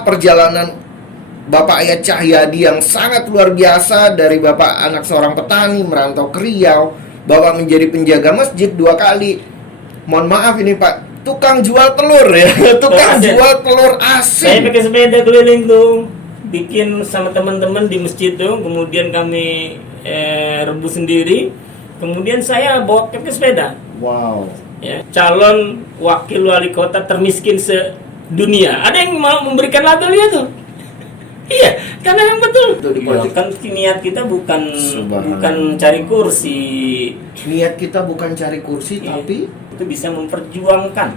kisah perjalanan Bapak Ayat Cahyadi yang sangat luar biasa. Dari Bapak anak seorang petani merantau ke Riau, Bapak menjadi penjaga masjid 2 kali. Mohon maaf ini Pak, tukang jual telur ya. Tukang jual telur asin. Saya pakai sepeda keliling tuh, bikin sama teman-teman di masjid tuh. Kemudian kami rebus sendiri. Kemudian saya bawa pakai sepeda. Wow. Ya, calon wakil wali kota termiskin sedunia. Ada yang mau memberikan labelnya tuh. Iya, karena yang betul. Ya, kan niat kita bukan cari kursi. Niat kita bukan cari kursi, tapi itu bisa memperjuangkan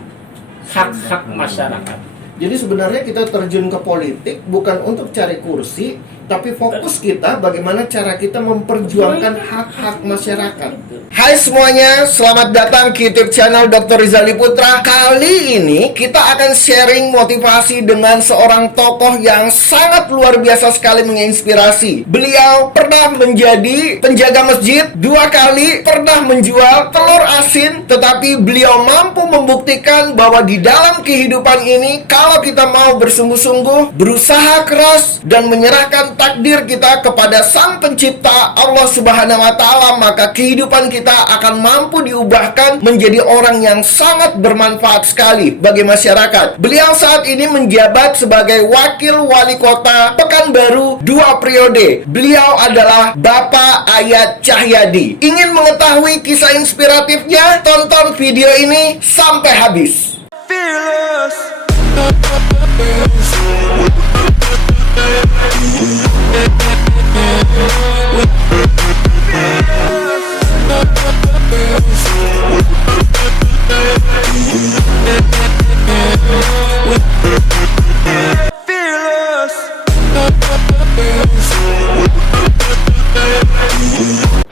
hak-hak masyarakat. Jadi sebenarnya kita terjun ke politik bukan untuk cari kursi, tapi fokus kita bagaimana cara kita memperjuangkan hak-hak masyarakat. Hai semuanya, selamat datang ke YouTube channel Dr. Rizaldi Putra. Kali ini kita akan sharing motivasi dengan seorang tokoh yang sangat luar biasa sekali menginspirasi. Beliau pernah menjadi penjaga masjid 2 kali, pernah menjual telur asin, tetapi beliau mampu membuktikan bahwa di dalam kehidupan ini, kalau kita mau bersungguh-sungguh, berusaha keras, dan menyerahkan takdir kita kepada Sang Pencipta Allah Subhanahu wa Ta'ala, maka kehidupan kita akan mampu diubahkan menjadi orang yang sangat bermanfaat sekali bagi masyarakat. Beliau saat ini menjabat sebagai Wakil Wali Kota Pekanbaru 2 periode. Beliau adalah Bapak Ayat Cahyadi. Ingin mengetahui kisah inspiratifnya? Tonton video ini sampai habis.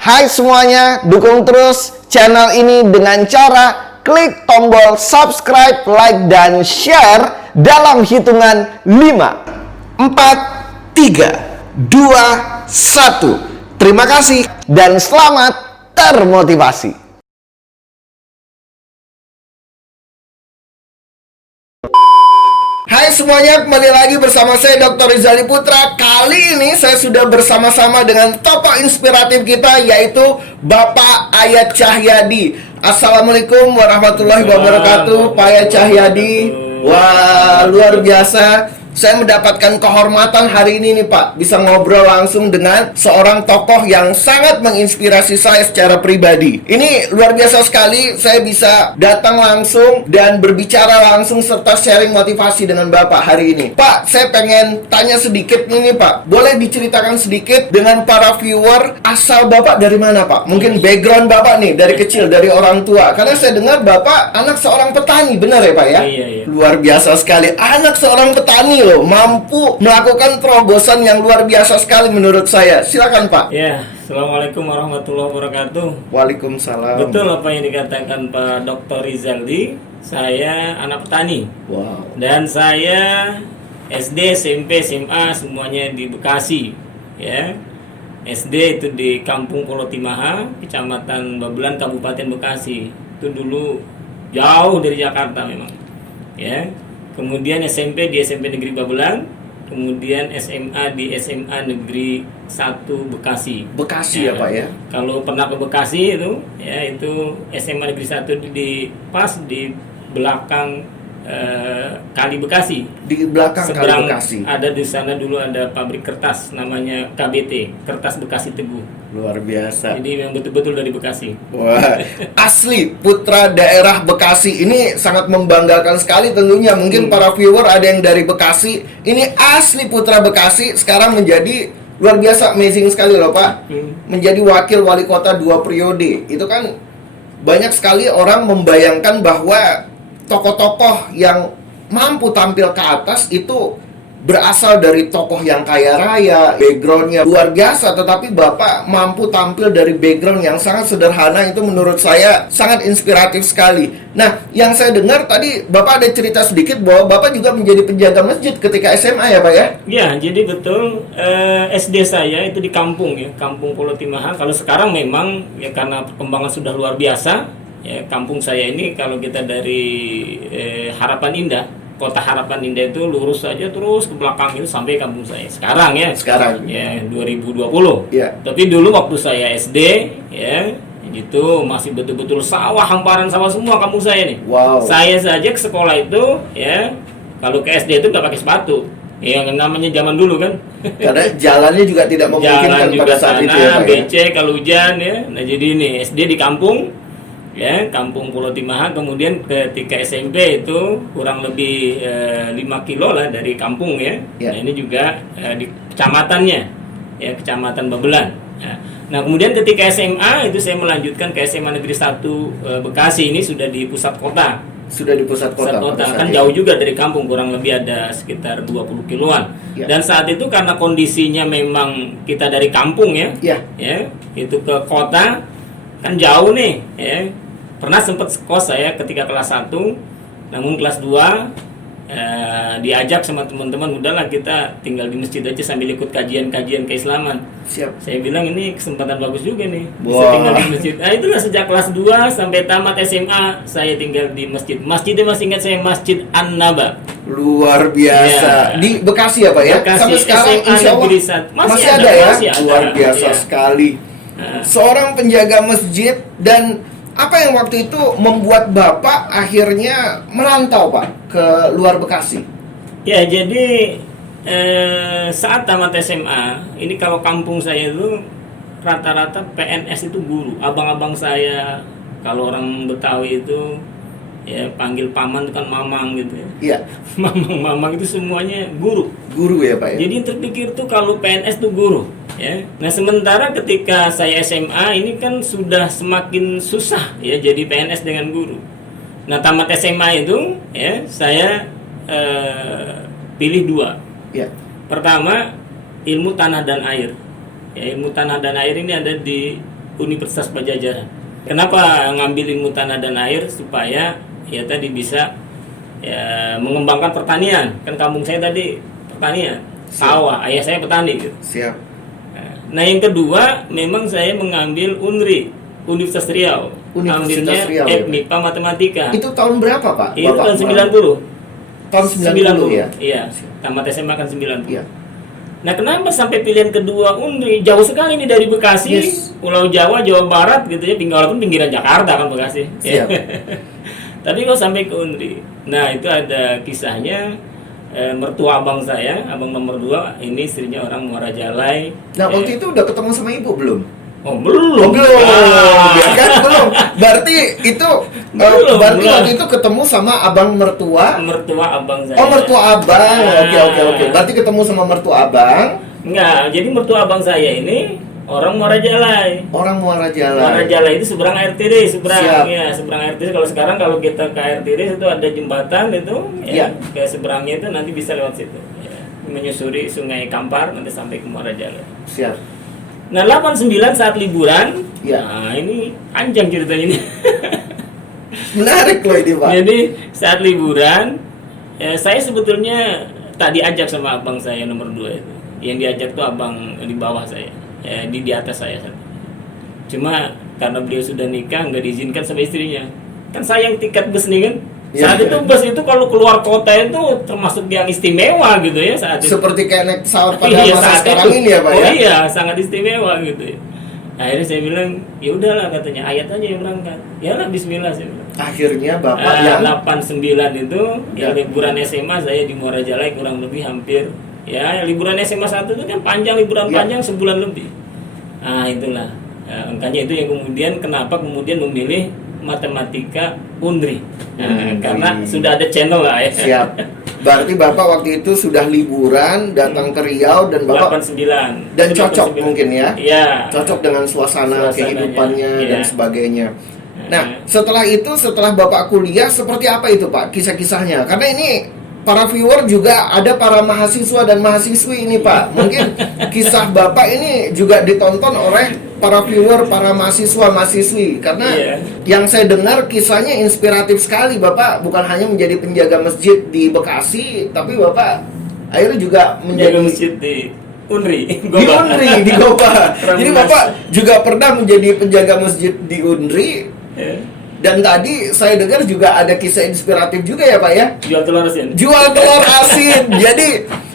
Hai semuanya, dukung terus channel ini dengan cara klik tombol subscribe, like, dan share dalam hitungan 5, 4, 3, 2, 1. Terima kasih dan selamat termotivasi. Hai semuanya, kembali lagi bersama saya Dr. Rizaldi Putra. Kali ini saya sudah bersama-sama dengan tokoh inspiratif kita, yaitu Bapak Ayat Cahyadi. Assalamualaikum warahmatullahi wabarakatuh, Pak Ayat Cahyadi. Wah, luar biasa. Saya mendapatkan kehormatan hari ini nih Pak, bisa ngobrol langsung dengan seorang tokoh yang sangat menginspirasi saya secara pribadi. Ini luar biasa sekali, saya bisa datang langsung dan berbicara langsung serta sharing motivasi dengan Bapak hari ini. Pak, saya pengen tanya sedikit nih Pak. Boleh diceritakan sedikit dengan para viewer, asal Bapak dari mana Pak? Mungkin background Bapak nih, dari kecil, dari orang tua. Karena saya dengar Bapak anak seorang petani, benar ya Pak ya? Iya. Luar biasa sekali, anak seorang petani loh, mampu melakukan terobosan yang luar biasa sekali menurut saya. Silakan Pak. Ya, Assalamualaikum warahmatullahi wabarakatuh. Waalaikumsalam. Betul apa yang dikatakan Pak Dr. Rizaldi. Saya anak petani. Wow. Dan saya SD, SMP, SMA semuanya di Bekasi. Ya. SD itu di Kampung Polotimaha, Kecamatan Babelan, Kabupaten Bekasi. Itu dulu jauh dari Jakarta memang. Ya. Kemudian SMP di SMP Negeri Babelan, kemudian SMA di SMA Negeri 1 Bekasi. Bekasi ya Pak ya. Kalau pernah ke Bekasi itu, ya itu SMA Negeri 1 pas di belakang Kali Bekasi. Di belakang Seberang Kali Bekasi. ada di sana dulu ada pabrik kertas namanya KBT, Kertas Bekasi Teguh. Luar biasa. Jadi memang betul-betul dari Bekasi. Wah, asli putra daerah Bekasi. Ini sangat membanggakan sekali tentunya. Mungkin para viewer ada yang dari Bekasi. Ini asli putra Bekasi, sekarang menjadi luar biasa, amazing sekali loh Pak. Menjadi wakil wali kota 2 periode. Itu kan banyak sekali orang membayangkan bahwa tokoh-tokoh yang mampu tampil ke atas itu berasal dari tokoh yang kaya raya, backgroundnya luar biasa, tetapi Bapak mampu tampil dari background yang sangat sederhana. Itu menurut saya sangat inspiratif sekali. Nah, yang saya dengar tadi Bapak ada cerita sedikit bahwa Bapak juga menjadi penjaga masjid ketika SMA ya Pak ya? Ya, jadi betul, SD saya itu di kampung ya, Kampung Polotimaha. Kalau sekarang memang ya karena perkembangan sudah luar biasa ya, kampung saya ini kalau kita dari Harapan Indah Kota Harapan Indah itu lurus saja terus ke belakang itu sampai kampung saya. Sekarang ya. Sekarang. Ya 2020. Ya. Tapi dulu waktu saya SD ya itu masih betul-betul sawah, hamparan sawah semua kampung saya nih. Wow. Saya saja ke sekolah itu ya kalau ke SD itu nggak pakai sepatu. Yang namanya zaman dulu kan. Karena jalannya juga tidak memungkinkan Jalan pada juga saat itu ya, tanah, Pak ya. becek kalau hujan ya. Nah jadi ini SD di kampung ya, kampung Pulau Timaha. Kemudian ketika SMP itu kurang lebih 5 kilo lah dari kampung ya. Ya. Nah ini juga di kecamatannya ya, Kecamatan Babelan. Nah kemudian ketika SMA itu saya melanjutkan ke SMA Negeri 1 Bekasi, ini sudah di pusat kota. Sudah di pusat kota. pada saat Kan itu. jauh juga dari kampung, kurang lebih ada sekitar 20 kiloan. Ya. Dan saat itu karena kondisinya memang kita dari kampung ya, Ya. itu ke kota kan jauh nih ya. Pernah sempat kos saya ketika kelas 1, namun kelas 2 diajak sama teman-teman, udahlah kita tinggal di masjid aja sambil ikut kajian-kajian keislaman. Siap. Saya bilang ini kesempatan bagus juga nih, bisa Wah. tinggal di masjid. Nah itulah sejak kelas 2 sampai tamat SMA saya tinggal di masjid. Masjidnya masih ingat saya, Masjid An-Naba. Luar biasa. Ya. Di Bekasi ya Pak ya? Bekasi, Sampai sekarang SMA insya Allah Negeri 1. masih ada ya? masih ada. Luar biasa Iya. sekali. Nah. Seorang penjaga masjid, dan apa yang waktu itu membuat Bapak akhirnya merantau Pak ke luar Bekasi? Ya jadi saat tamat SMA ini kalau kampung saya itu rata-rata PNS itu guru. Abang-abang saya kalau orang Betawi itu ya panggil paman itu kan mamang gitu ya. Iya, Mamang-mamang itu semuanya guru. guru ya Pak ya? Jadi yang terpikir tuh kalau PNS tuh guru ya. Nah sementara ketika saya SMA ini kan sudah semakin susah ya jadi PNS dengan guru. Nah tamat SMA itu ya saya pilih 2. Iya. Pertama ilmu tanah dan air. Ya, ilmu tanah dan air ini ada di Universitas Pajajaran. Kenapa ngambil ilmu tanah dan air? Supaya ya tadi bisa ya mengembangkan pertanian. Kan kampung saya tadi pertanian, sawah, ayah saya petani gitu. Siap. Nah yang kedua memang saya mengambil UNRI, Universitas Riau. Universitas Ambilnya Riau, ya, MIPA Matematika. Itu tahun berapa Pak? Itu Bapak tahun 90. Tahun 90 ya? Iya, tamat SMA kan 90. Iya. Nah kenapa sampai pilihan kedua UNRI? Jauh sekali nih dari Bekasi, Yes. Pulau Jawa, Jawa Barat gitu ya, walaupun pinggiran Jakarta kan Bekasi. Siap. Tapi kok sampai ke UNRI? Nah itu ada kisahnya, mertua abang saya, abang nomor 2, ini istrinya orang Muara Jalai. Nah waktu itu udah ketemu sama ibu belum? Oh belum. Oh, belum. Ah. Ya kan belum. Berarti itu Belum, berarti belum. waktu itu ketemu sama abang mertua. Mertua abang saya. Oh, mertua abang. Ah. Oke. Berarti ketemu sama mertua abang, Enggak, jadi mertua abang saya ini orang Muara Jalai. orang Muara Jalai. Muara Jalai itu seberang air tiris, Siap. seberang ya, seberang air tiris. Kalau sekarang kalau kita ke air tiris itu ada jembatan itu, Iya. ke seberangnya itu nanti bisa lewat situ. Ya. Menyusuri Sungai Kampar nanti sampai ke Muara Jalai. Siap. Nah 89 saat liburan, Iya. nah ini panjang ceritanya ini. Menarik loh ini, Pak. Jadi saat liburan, saya sebetulnya tak diajak sama abang saya nomor 2 itu. Yang diajak tuh abang di bawah saya, di atas saya. Cuma karena beliau sudah nikah, nggak diizinkan sama istrinya. Kan sayang tiket bus nih kan. Ya. Saat itu bus itu kalau keluar kota itu termasuk yang istimewa gitu ya saat itu. Seperti kayak naik pesawat pada Iya, masa saat sekarang itu. ini ya, Pak Oh ya. iya, sangat istimewa gitu ya. Akhirnya saya bilang, ya udahlah katanya, Ayat aja yang berangkat. Ya lah Bismillah saya bilang. Akhirnya Bapak yang 89 itu Ya. ya liburan SMA saya di Muara Jalai kurang lebih hampir ya liburan SMA 1 itu kan panjang, liburan Ya. panjang sebulan lebih. Nah itulah angkanya itu yang kemudian kenapa kemudian memilih matematika UNRI. Nah, UNRI. karena sudah ada channel lah ya. siap. Berarti Bapak waktu itu sudah liburan datang ke Riau dan Bapak 89 dan cocok mungkin ya. Iya. Cocok dengan suasana Suasananya, kehidupannya iya. dan sebagainya. Nah, setelah itu, setelah Bapak kuliah, seperti apa itu Pak kisah-kisahnya? Karena ini para viewer juga ada para mahasiswa dan mahasiswi ini Pak. Mungkin kisah Bapak ini juga ditonton oleh para viewer, para mahasiswa-mahasiswi. Karena Iya. yang saya dengar kisahnya inspiratif sekali. Bapak bukan hanya menjadi penjaga masjid di Bekasi, tapi Bapak akhirnya juga menjaga menjadi masjid di UNRI. di UNRI, di Goba. Jadi Rambunas. Bapak juga pernah menjadi penjaga masjid di UNRI Ya. Dan tadi saya dengar juga ada kisah inspiratif juga ya Pak ya. Jual telur asin. Jual telur asin. Jadi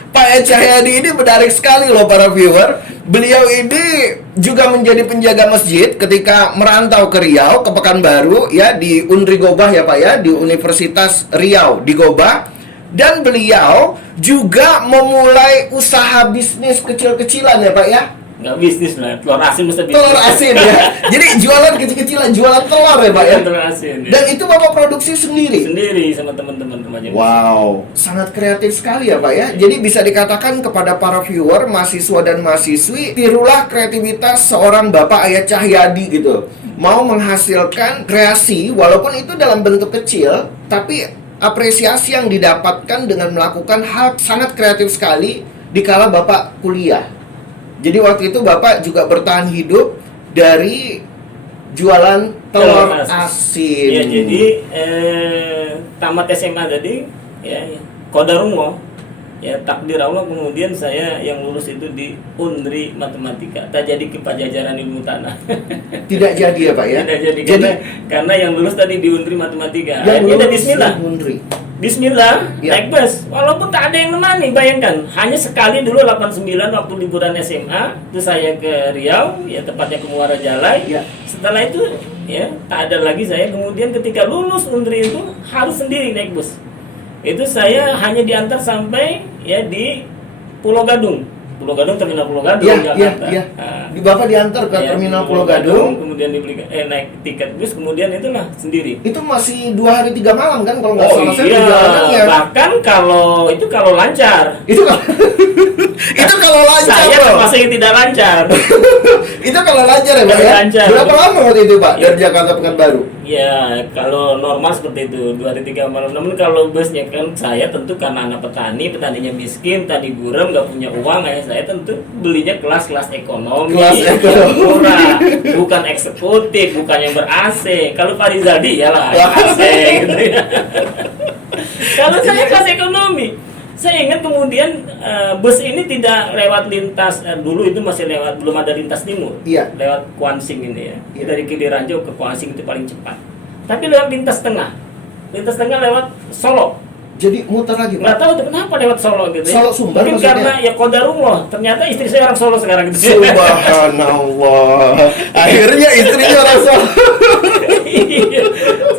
Pak Ed Cahyadi ini menarik sekali loh para viewer. Beliau ini juga menjadi penjaga masjid ketika merantau ke Riau, ke Pekanbaru ya, di Unri Gobah ya Pak ya, di Universitas Riau di Gobah. Dan beliau juga memulai usaha bisnis kecil-kecilan ya Pak ya. Nggak bisnis lah, telur asin mesti bisnis. Telur asin ya. Jadi jualan kecil-kecilan, jualan telur ya Pak ya. Telur asin. Ya. Dan itu Bapak produksi sendiri. Sendiri sama teman-teman remaja. Wow, sangat kreatif sekali ya Pak ya. Jadi bisa dikatakan kepada para viewer, mahasiswa dan mahasiswi, tirulah kreativitas seorang Bapak Ayat Cahyadi gitu. Mau menghasilkan kreasi, walaupun itu dalam bentuk kecil, tapi apresiasi yang didapatkan dengan melakukan hal sangat kreatif sekali dikala Bapak kuliah. Jadi waktu itu Bapak juga bertahan hidup dari jualan telur asin. Ya, jadi tamat SMA tadi ya, qadarullah ya, takdir Allah, kemudian saya yang lulus itu di Unri Matematika. Tak jadi ke Pajajaran Ilmu Tanah. Tidak jadi ya Pak ya? Tidak jadi, karena yang lulus tadi di Unri Matematika. Yang Akhirnya lulus bismillah. di Unri. Bismillah, Ya. naik bus. Walaupun tak ada yang nemani, bayangkan. Hanya sekali dulu 89 waktu liburan SMA, itu saya ke Riau, ya tepatnya ke Muara Jalai. Ya. Setelah itu, ya tak ada lagi saya. Kemudian ketika lulus Unri itu harus sendiri naik bus. Itu saya hanya diantar sampai ya di Pulau Gadung. Pulau Gadung, terminal Pulau Gadung, Ya, Jakarta. ya. Nah, Di Bapak diantar ke ya, terminal di Pulau Gadung. kemudian dibeli naik tiket bus, kemudian itulah sendiri. Itu masih 2 hari 3 malam kan kalau nggak Oh salah saya iya, perjalanannya. bahkan kalau lancar. Itu kalau itu kalau lancar Saya Bro. termasuk yang tidak lancar. Itu kalau lancar ya Pak Kalau ya. lancar. Berapa lama waktu itu Pak Ya. dari Jakarta Pekanbaru? Ya, kalau normal seperti itu 2 hari 3 malam. Namun kalau busnya kan saya tentu karena anak petaninya miskin, tadi buram, nggak punya uang ya, saya tentu belinya kelas ekonomi, Kelas yang ekonomi. murah, bukan eksekutif, bukan yang ber-AC. Kalau Pak Rizaldi ya lah yang AC gitu ya. Kalau saya kelas ekonomi. Saya ingat kemudian bus ini tidak lewat lintas dulu itu masih lewat, belum ada lintas timur. Iya. Lewat Kuansing ini ya. Iya. Dari Kili Ranjau ke Kuansing itu paling cepat. Tapi lewat lintas tengah. Lintas tengah lewat Solo. Jadi muter lagi Nggak Pak. tahu tuh kenapa lewat Solo gitu ya. Solo Sumbar Mungkin maksudnya? karena ya qadarullah. Ternyata istri saya orang Solo sekarang gitu. Subhanallah. Akhirnya istrinya orang Solo. Iya.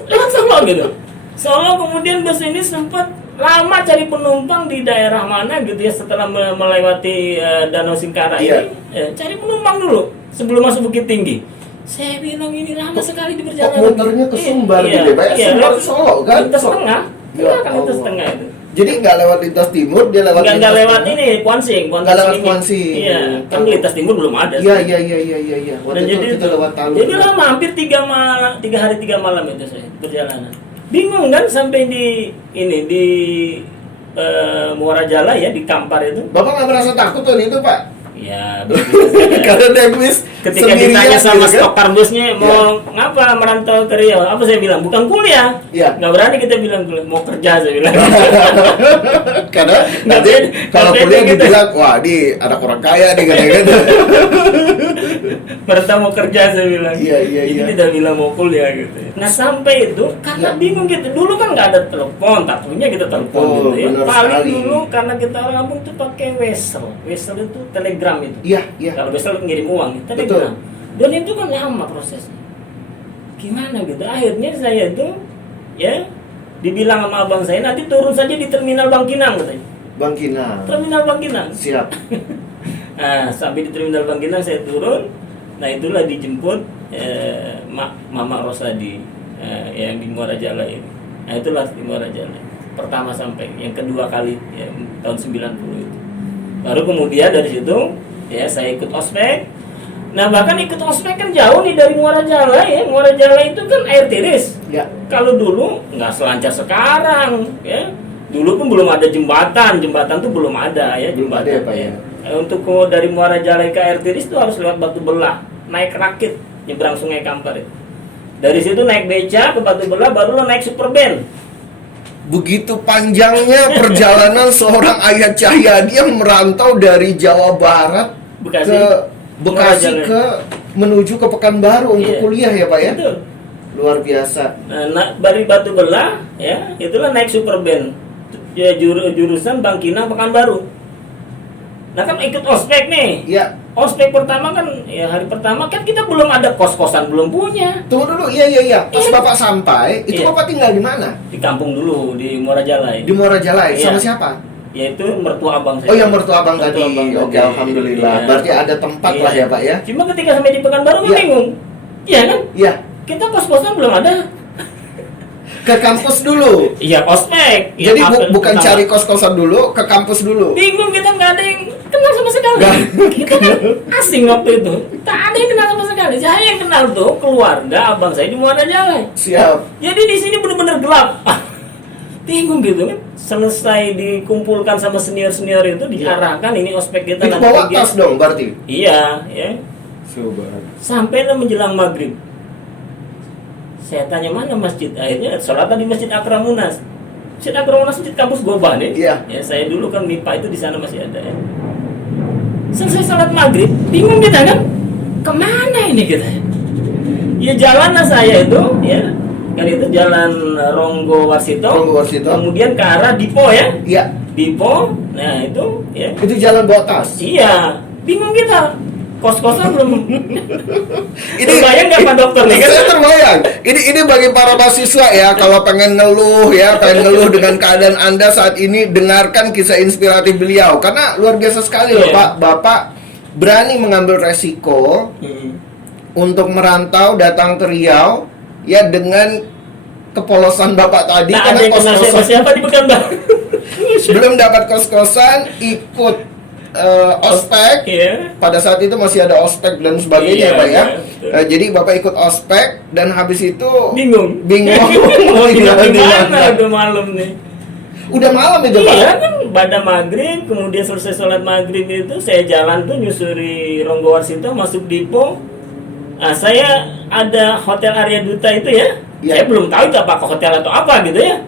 Lewat Solo gitu. Solo kemudian bus ini sempat lama cari penumpang di daerah mana gitu ya, setelah melewati Danau Singkara Iya. ini cari penumpang dulu sebelum masuk Bukit Tinggi. Saya bilang ini lama sekali di Kok perjalanan. muternya ke Sumbar gitu ya Pak? Iya, Sumbar lewat Solo kan? lintas tengah. Ya Iya kan lintas Allah. tengah itu. Jadi nggak lewat lintas timur, dia lewat Nggak lewat tengah. ini Kuansing. Nggak lewat ini. Kuansing. Iya, kan lintas timur belum ada. Iya. Waktu Dan itu jadi kita lewat Talun. jadi lama, hampir 3 hari 3 malam itu saya perjalanan. Bingung kan sampai di ini di Muara Jala ya, di Kampar itu. Bapak nggak merasa takut tuh itu Pak? Ya, begitu saja. Karena naik bis Ketika sendirian ditanya sama gitu kan? stokar busnya mau ngapa merantau ke Riau, apa saya bilang bukan kuliah. Iya. Nggak berani kita bilang kuliah, mau kerja saya bilang. Karena nanti kalau Nggak kuliah pede gitu. dibilang, wah di anak orang kaya nih kadang-kadang. Mereka mau kerja saya bilang. Iya. Jadi tidak bilang mau kuliah gitu. Nah sampai itu karena Iya. bingung gitu. Dulu kan nggak ada telepon, tak punya kita telepon Oh, gitu ya. benar Paling sekali. dulu karena kita orang kampung tuh pakai wesel. Wesel itu telegram itu. Iya. Kalau wesel ngirim uang, telegram. Dan itu kan lama prosesnya. Gimana gitu? Akhirnya saya itu ya dibilang sama abang saya nanti turun saja di terminal Bangkinang katanya. Bang Kinang. Terminal Bangkinang. Siap. Nah, sampai di terminal Bangkinang saya turun. Nah, itulah dijemput Mama Rosadi yang di Muara Jala ini. Nah, itulah di Muara Jala. Pertama sampai yang kedua kali ya, tahun 90 itu. Baru kemudian dari situ ya saya ikut ospek. Nah, bahkan ikut ospek kan jauh nih dari Muara Jala ya. Muara Jala itu kan air tiris. Ya. Kalau dulu nggak selancar sekarang ya. Dulu pun belum ada jembatan tuh belum ada ya, Belum ada jembatan ya, Pak, ya. Untuk dari Muara Jala ke air tiris itu harus lewat Batu Belah, naik rakit nyebrang Sungai Kampar itu. Dari situ naik beca ke Batu Belah, baru lo naik Superben. Begitu panjangnya perjalanan seorang Ayat Cahyadi yang merantau dari Jawa Barat Bekasi, ke Bekasi Muara Jala. ke menuju ke Pekanbaru untuk Iya. kuliah ya Pak ya. Betul. luar biasa. Nah, dari Batu Belah ya, itulah naik super band. Ya jurusan Bangkinang Pekanbaru. Nah kan ikut ospek nih. Iya. Ospek pertama kan ya hari pertama kan kita belum ada kos-kosan, belum punya. Tunggu dulu, iya. Pas Iya. Bapak sampai, itu Iya. Bapak tinggal di mana? Di kampung dulu di Muara Jalai. Di Muara Jalai, Iya. sama siapa? Yaitu mertua abang saya. Oh, yang mertua abang Mertua tadi. abang Oke, tadi. alhamdulillah. Iya. Berarti ada tempat Iya. lah ya, Pak ya? Cuma ketika sampai di Pekanbaru Iya. bingung. Iya kan? Iya. Kita kos-kosan belum ada. Ke kampus dulu. Iya, ospek. Ya, Jadi apa- bukan pertama. cari kos-kosan dulu, ke kampus dulu. Bingung, kita nggak ada yang kenal sama sekali. Nggak. Kita kan asing waktu itu. Tak ada yang kenal sama sekali. Saya yang kenal tuh keluarga abang saya di Muara Jalai. Siap. Jadi di sini benar-benar gelap. Bingung gitu kan. Selesai dikumpulkan sama senior-senior itu diarahkan ini ospek kita Itu nanti bawa pergi. tas dong berarti. Iya, ya. Subhan. Sampailah menjelang maghrib. Saya tanya mana masjid. Akhirnya sholat di Masjid Akram Munas. Masjid Akram Munas masjid kampus Goba nih. Iya. Ya saya dulu kan MIPA itu di sana masih ada ya. Selesai sholat maghrib, bingung kita kan. Kemana ini kita? Ya jalanlah saya itu, ya. Kan itu jalan Ronggo Warsito. Ronggo Warsito. Kemudian ke arah Dipo ya. Iya. Dipo. Nah itu, ya. Itu jalan bawa tas. Iya. Bingung kita. Kos-kosan belum. Ini Terbayang nggak Pak Dokter nih kan? Saya terbayang. Ini bagi para mahasiswa ya, kalau pengen ngeluh ya, pengen ngeluh dengan keadaan Anda saat ini, dengarkan kisah inspiratif beliau karena luar biasa sekali loh Iya. Pak. Bapak berani mengambil resiko untuk merantau datang ke Riau ya dengan kepolosan Bapak tadi Nah, ada karena yang kenal kos-kosan siapa di Pekanbaru. belum dapat kos-kosan, ikut ospek. Iya. Pada saat itu masih ada ospek dan sebagainya Iya, Pak ya. iya, betul. Jadi Bapak ikut ospek dan habis itu Bingung. bingung Mau tinggal tinggal di di mana? mana. Udah malam nih. Udah malam itu Pak. Iya kan pada maghrib, kemudian selesai sholat maghrib itu saya jalan tuh nyusuri Ronggo Warsito masuk Dipo. Nah, saya ada hotel Arya Duta itu ya. Iya. Saya belum tahu itu apakah hotel atau apa gitu ya.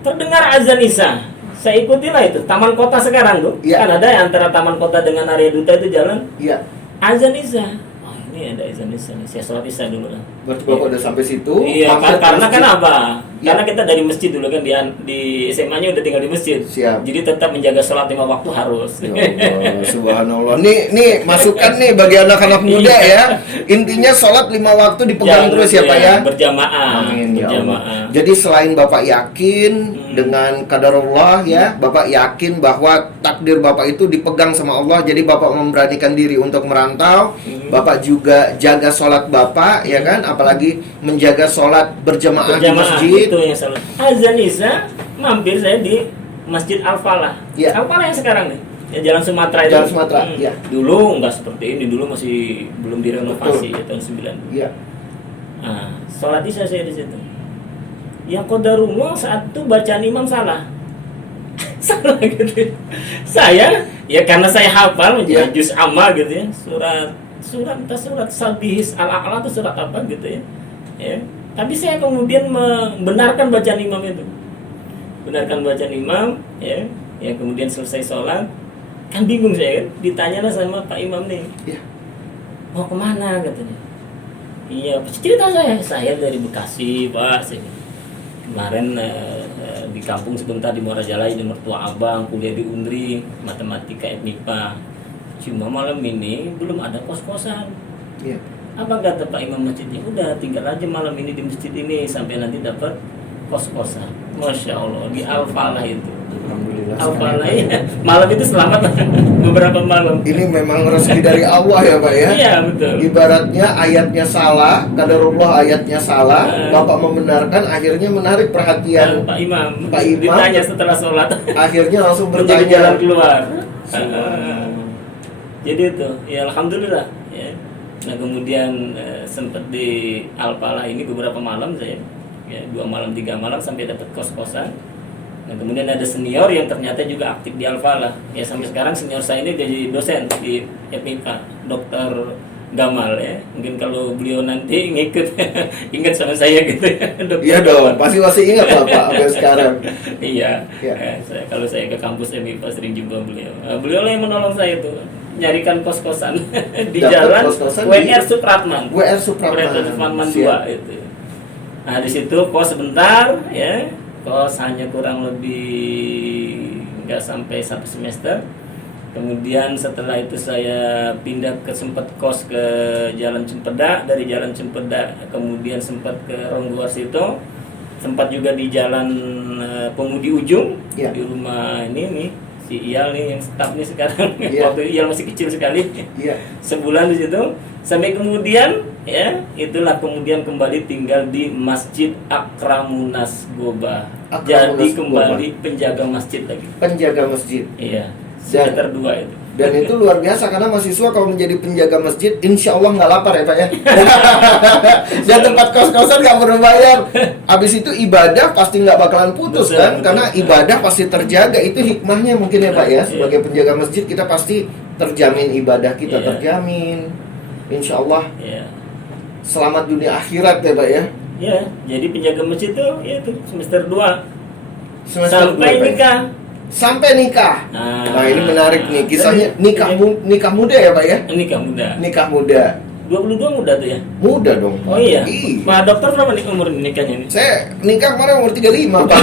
Terdengar azan Isya. Saya ikutilah itu Taman Kota sekarang tuh. Iya. Kan ada ya antara Taman Kota dengan Arya Duta itu jalan. Iya. Azan Isya. Oh, ini ada azan Isya nih. Saya sholat Isya dulu lah. Berarti Bapak udah sampai situ. Iya, mampir ke karena kan masjid. apa? Iya. Karena kita dari masjid dulu kan di SMA-nya udah tinggal di masjid. Siap. Jadi tetap menjaga sholat 5 waktu harus. Ya Allah, subhanallah. Nih masukan nih bagi anak-anak muda ya. Intinya sholat 5 waktu dipegang terus ya Pak ya. Berjamaah. Amin ya Allah. Berjamaah. Jadi selain Bapak yakin dengan qadarullah ya, Bapak yakin bahwa takdir Bapak itu dipegang sama Allah. Jadi Bapak memberanikan diri untuk merantau. Bapak juga jaga sholat Bapak ya kan, apalagi menjaga sholat berjamaah di masjid. Itu yang salah. Azan Isya mampir saya di Masjid Al-Falah. Iya. Al-Falah yang sekarang nih. Ya, Jalan Sumatera itu. Jalan Sumatera, iya. Dulu nggak seperti ini, dulu masih belum direnovasi ya tahun 9. Iya. Nah, sholat Isya saya di situ. Yang qadarullah saat itu bacaan imam salah. Salah gitu. Saya ya karena saya hafal Iya. juz amma gitu ya. Surat Sabihis al-A'la itu surat apa gitu ya. Ya. Tapi saya kemudian membenarkan bacaan imam itu. Benarkan bacaan imam ya. Ya kemudian selesai sholat kan bingung saya kan. Ditanyalah sama Pak Imam nih. Iya. Mau kemana katanya? Iya, cerita saya dari Bekasi, Pak. Kemarin di kampung sebentar di Muara Jalai di mertua abang, kuliah di Undri, matematika MIPA. Cuma malam ini belum ada kos-kosan. Iya. Apa kata Pak Imam masjidnya? Udah tinggal aja malam ini di masjid ini sampai nanti dapat kos-kosan. Masya Allah di Al-Falah itu. Alhamdulillah. Al-Falah ya. Malam itu selamat beberapa malam. Ini memang rezeki dari Allah ya Pak ya. Iya betul. Ibaratnya ayatnya salah, qadarullah ayatnya salah, Bapak membenarkan, akhirnya menarik perhatian Pak Imam. Pak Imam. Ditanya setelah sholat. akhirnya langsung Menjadi jalan bertanya. keluar. Subhanallah. Jadi itu, ya alhamdulillah. Ya. Nah kemudian sempat di Al-Falah ini beberapa malam saya, ya 2 malam 3 malam sampai dapat kos-kosan. Nah kemudian ada senior yang ternyata juga aktif di Al-Falah. Ya sampai sekarang senior saya ini jadi dosen di FMIPA, Dokter Gamal ya. Mungkin kalau beliau nanti ngikut ingat sama saya gitu ya. Dokter Iya dong, Gamal. pasti masih ingat Bapak sampai sekarang. Iya. Iya. Kalau saya ke kampus MIPA sering jumpa beliau. Beliau lah yang menolong saya tuh nyarikan kos-kosan di Dapat jalan kos-kosan WR di- Supratman. WR Supratman. WR Supratman Siap. 2 itu. Nah di situ kos sebentar ya, kos hanya kurang lebih nggak sampai 1 semester. Kemudian setelah itu saya pindah ke sempat kos ke Jalan Cempeda, dari Jalan Cempeda kemudian sempat ke Ronggowarsito, sempat juga di Jalan Pemudi Ujung, Ya. di rumah ini nih si Iyal nih yang staf nih sekarang. Ya. Waktu Iyal masih kecil sekali. Iya. Sebulan di situ sampai kemudian ya itulah kemudian kembali tinggal di Masjid Akramunas Goba. Akramunas Jadi Goba. kembali penjaga masjid lagi. Penjaga masjid. Iya. Semester 2 itu. Dan itu luar biasa karena mahasiswa kalau menjadi penjaga masjid, insya Allah nggak lapar ya Pak ya. Dan tempat kos-kosan nggak perlu bayar. Habis itu ibadah pasti nggak bakalan putus Betul, kan, betul. karena ibadah pasti terjaga. Itu hikmahnya mungkin ya Pak ya. Iya. Sebagai penjaga masjid kita pasti terjamin ibadah kita Iya. terjamin. Insya Allah Iya. selamat dunia akhirat ya Pak ya. Ya, jadi penjaga masjid itu ya itu semester 2 Semester sampai 2, Pak ya. nikah. Sampai nikah. Nah, Nah ini menarik nih kisahnya, Iya. nikah muda ya Pak ya. Nikah muda. Nikah muda. 22 muda tuh ya. Muda dong. Oh iya. Ih. Pak dokter berapa nih umur nikahnya ini? Saya nikah kemarin umur 35 Pak.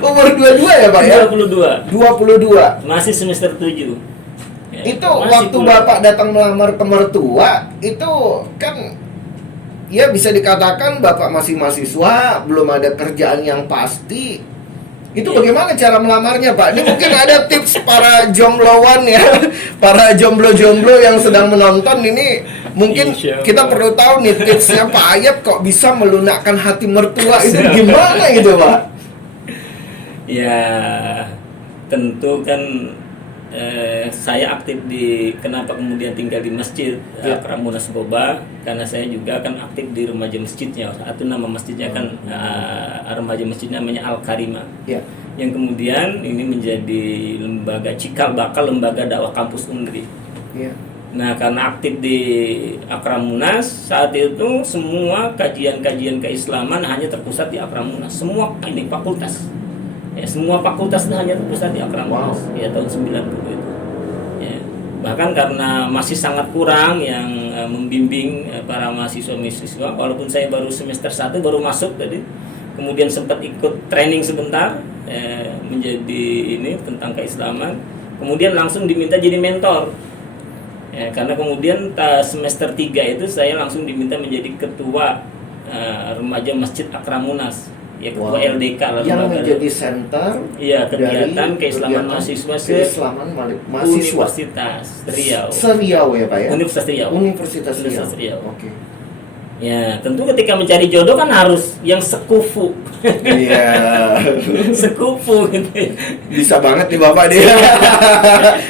Umur 22 ya Pak ya? 22. 22. Masih semester 7. Ya, Itu masih waktu kuliah. Bapak datang melamar ke mertua, itu kan ya bisa dikatakan Bapak masih mahasiswa, belum ada kerjaan yang pasti. Itu Iya. bagaimana cara melamarnya Pak? Ini mungkin ada tips para jombloan ya, para jomblo-jomblo yang sedang menonton ini. Mungkin Insya Allah. kita perlu tahu nih tipsnya Pak Ayat kok bisa melunakkan hati mertua itu gimana gitu Pak? Ya, tentu kan saya aktif di kenapa kemudian tinggal di masjid Ya. Akramunas Goba karena saya juga kan aktif di remaja masjidnya. Satu nama masjidnya kan remaja masjid namanya Al Karimah. Ya. Yang kemudian ini menjadi lembaga cikal bakal lembaga dakwah kampus Unri. Iya. Nah, karena aktif di Akramunas saat itu semua kajian-kajian keislaman hanya terpusat di Akramunas. Semua ini fakultas. Ya, semua fakultas itu hanya terpusat di Akramunas. Ya, tahun 90 itu. Ya. Bahkan karena masih sangat kurang yang membimbing para mahasiswa-mahasiswa, walaupun saya baru semester 1 baru masuk tadi. Kemudian sempat ikut training sebentar menjadi ini tentang keislaman. Kemudian langsung diminta jadi mentor. Ya, karena kemudian semester 3 itu saya langsung diminta menjadi ketua remaja Masjid Akramunas. Ya, ketua Wow. LDK lah Yang lembaga. menjadi center Iya, kegiatan dari keislaman kegiatan mahasiswa keislaman mahasiswa Universitas Riau. Seriau ya Pak ya? Universitas Riau. Universitas Riau. Universitas Riau. Oke. Ya, tentu ketika mencari jodoh kan harus yang sekufu. Iya. Sekufu gitu. Bisa banget nih Bapak dia.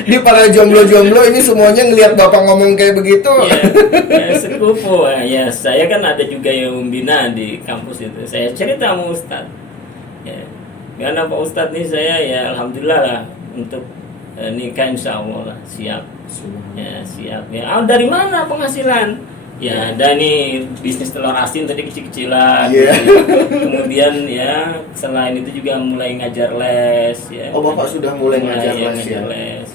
Di para jomblo-jomblo ini semuanya ngelihat Bapak ngomong kayak begitu. Ya, sekufu. Ya, saya kan ada juga yang membina di kampus itu. Saya cerita sama Ustadz. Ya. Karena Pak Ustadz nih saya ya alhamdulillah lah untuk nikah insya Allah lah siap. Ya, siap. Ya, dari mana penghasilan? Ya, ada nih bisnis telur asin tadi kecil-kecilan. Iya. Kemudian ya selain itu juga mulai ngajar les ya. Oh Bapak sudah mulai ngajar les ya? les.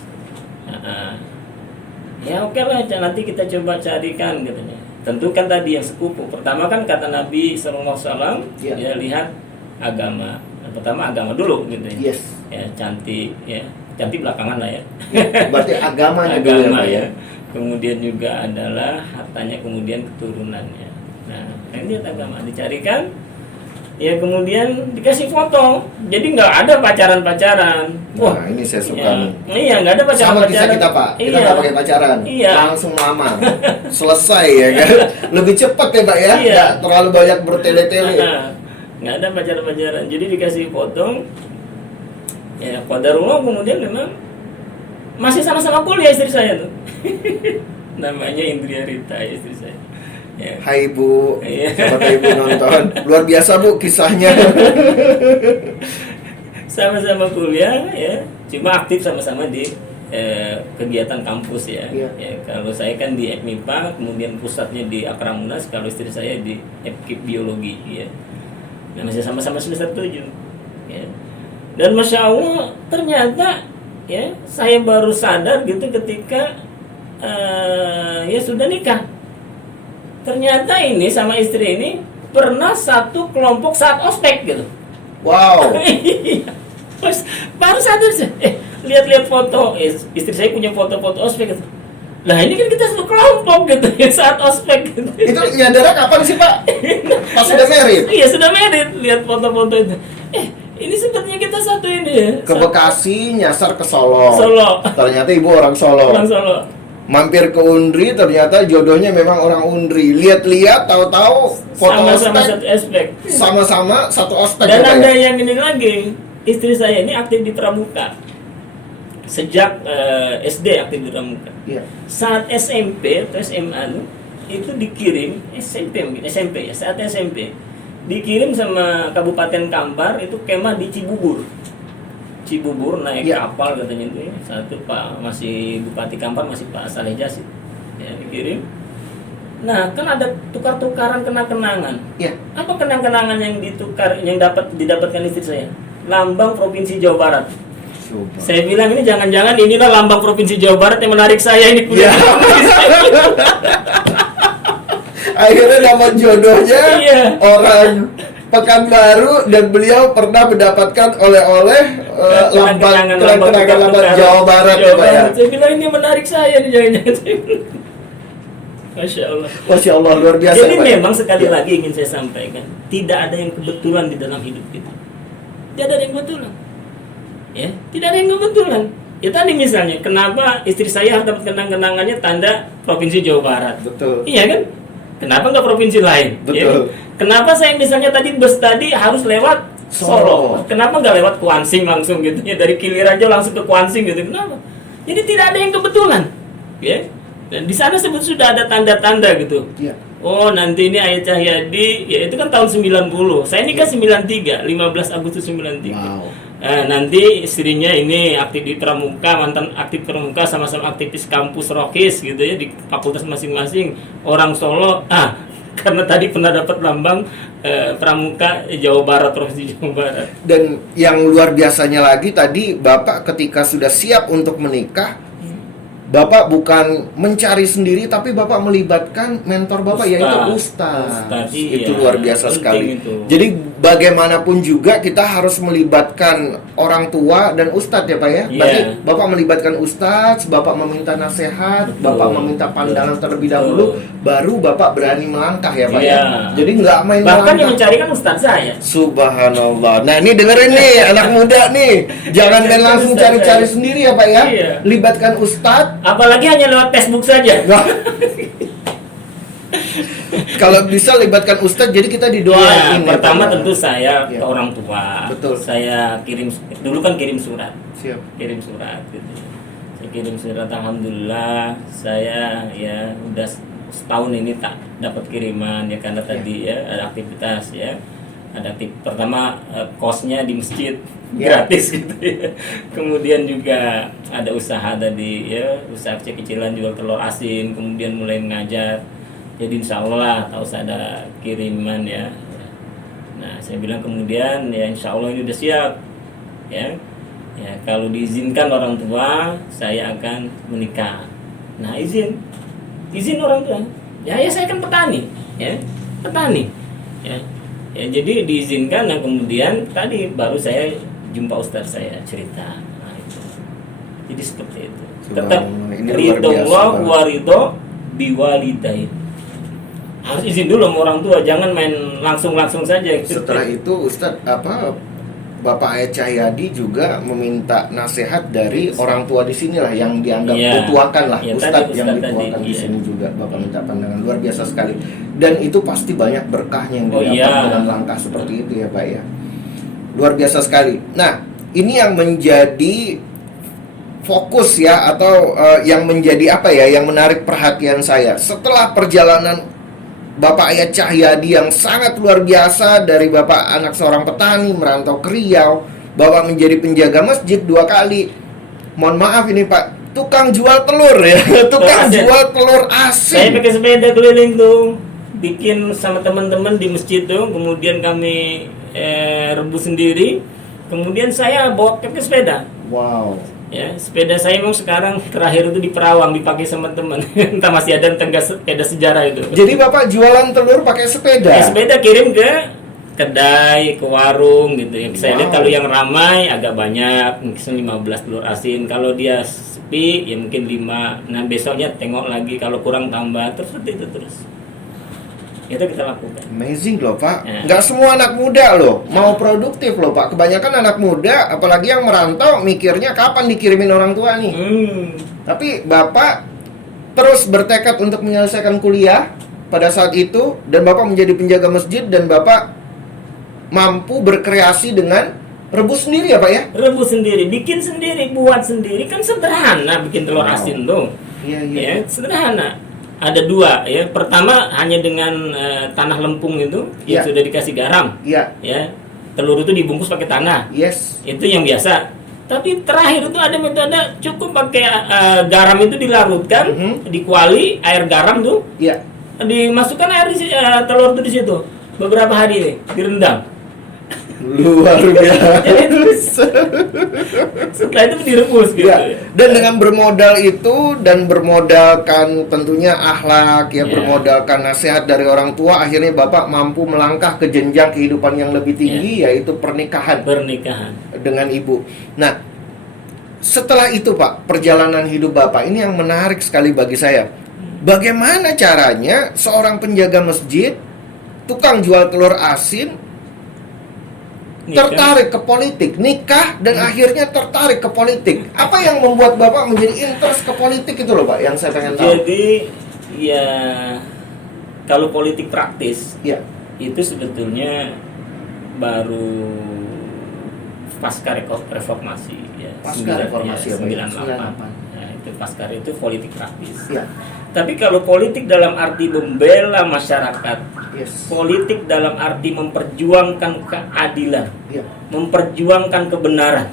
Ya oke lah, nanti kita coba carikan katanya. Tentu kan tadi yang sekufu. Pertama kan kata Nabi SAW, Iya. ya lihat agama. Pertama agama dulu gitu ya. Yes. Ya cantik ya. Cantik belakangan lah ya. Berarti agamanya dulu ya Agama Pak ya? ya. Kemudian juga adalah hartanya, kemudian keturunannya. Nah, ini agama dicarikan. Ya kemudian dikasih foto. Jadi nggak ada pacaran-pacaran. Wah ini saya suka Ya, nih. iya nggak ada Sama pacaran-pacaran. kisah kita Pak, kita Iya. nggak pakai pacaran, Iya. langsung lamar, selesai ya kan, lebih cepat ya Pak ya, Iya. nggak terlalu banyak bertele-tele. Nggak ada pacaran-pacaran. Jadi dikasih foto. Ya qadarullah kemudian memang masih sama-sama kuliah istri saya tuh. Namanya Indria Rita istri saya. Ya. Hai Bu, Iya. siapa tahu Ibu nonton, luar biasa Bu kisahnya. Sama-sama kuliah ya, cuma aktif sama-sama di kegiatan kampus ya. Iya. Ya, kalau saya kan di MIPA, kemudian pusatnya di Akramunas, kalau istri saya di FKIP biologi ya. Nah, masih sama-sama semester 7 ya. Dan Masya Allah ternyata ya saya baru sadar gitu ketika ya sudah nikah. ternyata ini sama istri ini pernah satu kelompok saat ospek gitu. Wow. Iya. Terus baru sadar sih, lihat-lihat foto, istri saya punya foto-foto ospek gitu. Lah ini kan kita satu kelompok gitu ya saat ospek gitu. Itu nyadarnya kapan sih Pak? Pas sudah married? Iya sudah married, lihat foto-foto itu. Ini sepertinya kita satu ini ya. Ke Bekasi nyasar ke Solo. Solo. Ternyata ibu orang Solo. Orang Solo. Mampir ke Undri, ternyata jodohnya memang orang Undri. Lihat-lihat, tahu-tahu foto Sama-sama ospek, satu ospek. sama-sama satu ospek. Dan ya, Pak, ada ya? yang ini lagi, istri saya ini aktif di Pramuka. Sejak SD aktif di Pramuka. Iya. Saat SMP atau SMA itu dikirim SMP mungkin SMP ya, saat SMP dikirim sama Kabupaten Kampar itu kemah di Cibubur naik Iya. kapal katanya itu ya. Satu Pak masih Bupati Kampar masih Pak Saleh Jasid ya dikirim. Nah kan ada tukar-tukaran kenang-kenangan. Iya. Apa kenang-kenangan yang didapatkan istri saya? Lambang Provinsi Jawa Barat. Coba. Saya bilang ini jangan-jangan inilah lambang Provinsi Jawa Barat yang menarik saya ini kuliah. Iya. Akhirnya dapat jodohnya Iya. orang Pekanbaru dan beliau pernah mendapatkan oleh-oleh lambang kenang-kenangan Jawa Barat ya Pak ya. Saya bilang ini menarik saya nih jangan-jangan. Masya Allah. Masya Allah luar biasa. Jadi Pak, ya. memang sekali Ya. lagi ingin saya sampaikan, tidak ada yang kebetulan di dalam hidup kita. Tidak ada yang kebetulan. Ya, tidak ada yang kebetulan. Ya tadi misalnya, kenapa istri saya harus dapat kenang-kenangannya tanda Provinsi Jawa Barat? Betul. Iya kan? Kenapa nggak provinsi lain? Betul. Ya? Kenapa saya misalnya tadi bus tadi harus lewat Solo? Kenapa nggak lewat Kuansing langsung gitu ya? Dari Kilir aja langsung ke Kuansing gitu. Kenapa? Jadi tidak ada yang kebetulan. Ya. Dan di sana sudah ada tanda-tanda gitu. Iya. Oh nanti ini Ayah Cahyadi, ya itu kan tahun 90. Saya nikah 93, 15 Agustus 93. Wow. Nanti istrinya ini aktif di Pramuka, mantan aktif Pramuka, sama-sama aktivis kampus Rokis gitu ya di fakultas masing-masing. Orang Solo, karena tadi pernah dapat lambang Pramuka Jawa Barat, Provinsi Jawa Barat. Dan yang luar biasanya lagi tadi Bapak ketika sudah siap untuk menikah, Bapak bukan mencari sendiri, tapi Bapak melibatkan mentor Bapak, yaitu Ustaz. Itu Iya, luar biasa penting sekali. itu. Jadi bagaimanapun juga kita harus melibatkan orang tua dan Ustadz ya Pak ya. Iya. Berarti Bapak melibatkan Ustadz, Bapak meminta nasihat, Betul. Bapak meminta pandangan terlebih dahulu, baru Bapak berani melangkah ya Pak Iya. ya. Jadi nggak main Bahkan yang melangkah. mencari kan Ustadz saya. Subhanallah. Nah ini dengerin nih anak muda nih, jangan main langsung cari-cari sendiri ya Pak ya. Iya. Libatkan Ustadz. Apalagi hanya lewat Facebook saja. Wah. Kalau bisa libatkan Ustadz, jadi kita didoain. Ya, pertama Pak, ya. tentu saya ke Iya. orang tua. Betul. Saya kirim dulu kan kirim surat. Siap. Kirim surat gitu. Saya kirim surat, alhamdulillah saya ya udah setahun ini tak dapat kiriman ya karena tadi ya ada aktivitas ya. Ada pertama kosnya di masjid Ya. gratis gitu ya. Kemudian juga ada usaha tadi ya, usaha kecil-kecilan jual telur asin, kemudian mulai mengajar. Jadi insya Allah tak usah ada kiriman ya. Nah saya bilang kemudian ya insya Allah ini udah siap ya. Ya kalau diizinkan orang tua saya akan menikah. Nah izin orang tua. Ya saya kan petani ya, petani ya. Ya jadi diizinkan, nah kemudian tadi baru saya jumpa ustaz saya cerita. Nah, itu. Jadi seperti itu. Tetap Subhanallah, ini luar ridho biasa Allah banget. wa ridho biwalidain. Harus izin dulu sama orang tua, jangan main langsung saja. Setelah itu Ustadz Bapak Ayah Cahyadi juga meminta nasihat dari orang tua di sini lah yang dianggap Iya. dituakan lah, Iya, Ustadz tadi yang Ustadz dituakan tadi, di iya. sini juga Bapak minta pandangan luar biasa sekali. Dan itu pasti banyak berkahnya yang Oh, didapat iya. dengan langkah seperti itu ya Pak ya. Luar biasa sekali. Nah, ini yang menjadi fokus ya atau yang menjadi apa ya yang menarik perhatian saya setelah perjalanan Bapak Ayah Cahyadi yang sangat luar biasa dari Bapak anak seorang petani merantau ke Riau, Bapak menjadi penjaga masjid 2 kali. Mohon maaf ini Pak, tukang jual telur ya, tukang asin. jual telur Saya asin. pakai sepeda keliling tuh, bikin sama teman-teman di masjid tuh, kemudian kami rebus sendiri, kemudian saya bawa pakai sepeda. Wow. Ya, sepeda saya memang sekarang terakhir itu di Perawang dipakai sama teman. Entah masih ada, entah enggak, sepeda sejarah itu. Jadi Bapak jualan telur pakai sepeda? Ya, sepeda kirim ke kedai, ke warung gitu ya. Saya lihat Wow. kalau yang ramai agak banyak, mungkin 15 telur asin. Kalau dia sepi ya mungkin 5. Nah, besoknya tengok lagi, kalau kurang tambah, terus seperti itu terus. Itu kita lakukan. Amazing loh Pak. Ya. Nggak semua anak muda loh mau produktif loh Pak. Kebanyakan anak muda, apalagi yang merantau, mikirnya kapan dikirimin orang tua nih. Tapi Bapak terus bertekad untuk menyelesaikan kuliah pada saat itu, dan Bapak menjadi penjaga masjid, dan Bapak mampu berkreasi dengan rebus sendiri ya Pak ya? Rebus sendiri, bikin sendiri, buat sendiri, kan sederhana bikin telur Wow. asin tuh. Iya, Ya, sederhana. Ada 2 ya. Pertama hanya dengan tanah lempung itu yang Ya. sudah dikasih garam. Iya, Ya. Telur itu dibungkus pakai tanah. yes. Itu yang biasa. Tapi terakhir itu ada metode cukup pakai garam itu dilarutkan, dikuali air garam tuh, Iya. dimasukkan air telur itu di situ. Beberapa hari nih, direndam. Luar biasa. Setelah itu direbus gitu. Ya, dan dengan bermodal itu dan bermodalkan tentunya akhlak ya, Ya. bermodalkan nasihat dari orang tua, akhirnya Bapak mampu melangkah ke jenjang kehidupan yang lebih tinggi, yaitu pernikahan Pernikahan. dengan ibu. Nah, setelah itu Pak, perjalanan hidup Bapak ini yang menarik sekali bagi saya. Bagaimana caranya seorang penjaga masjid, tukang jual telur asin, Nikah. tertarik ke politik, nikah, dan akhirnya tertarik ke politik? Apa yang membuat Bapak menjadi interest ke politik itu loh Pak, yang saya pengen tahu. Jadi ya kalau politik praktis Ya, itu sebetulnya baru pasca reformasi ya. Pasca reformasi, ya, Pak, ya. 98. Nah, itu pasca itu politik praktis. ya, Tapi kalau politik dalam arti membela masyarakat, yes, politik dalam arti memperjuangkan keadilan, ya, memperjuangkan kebenaran,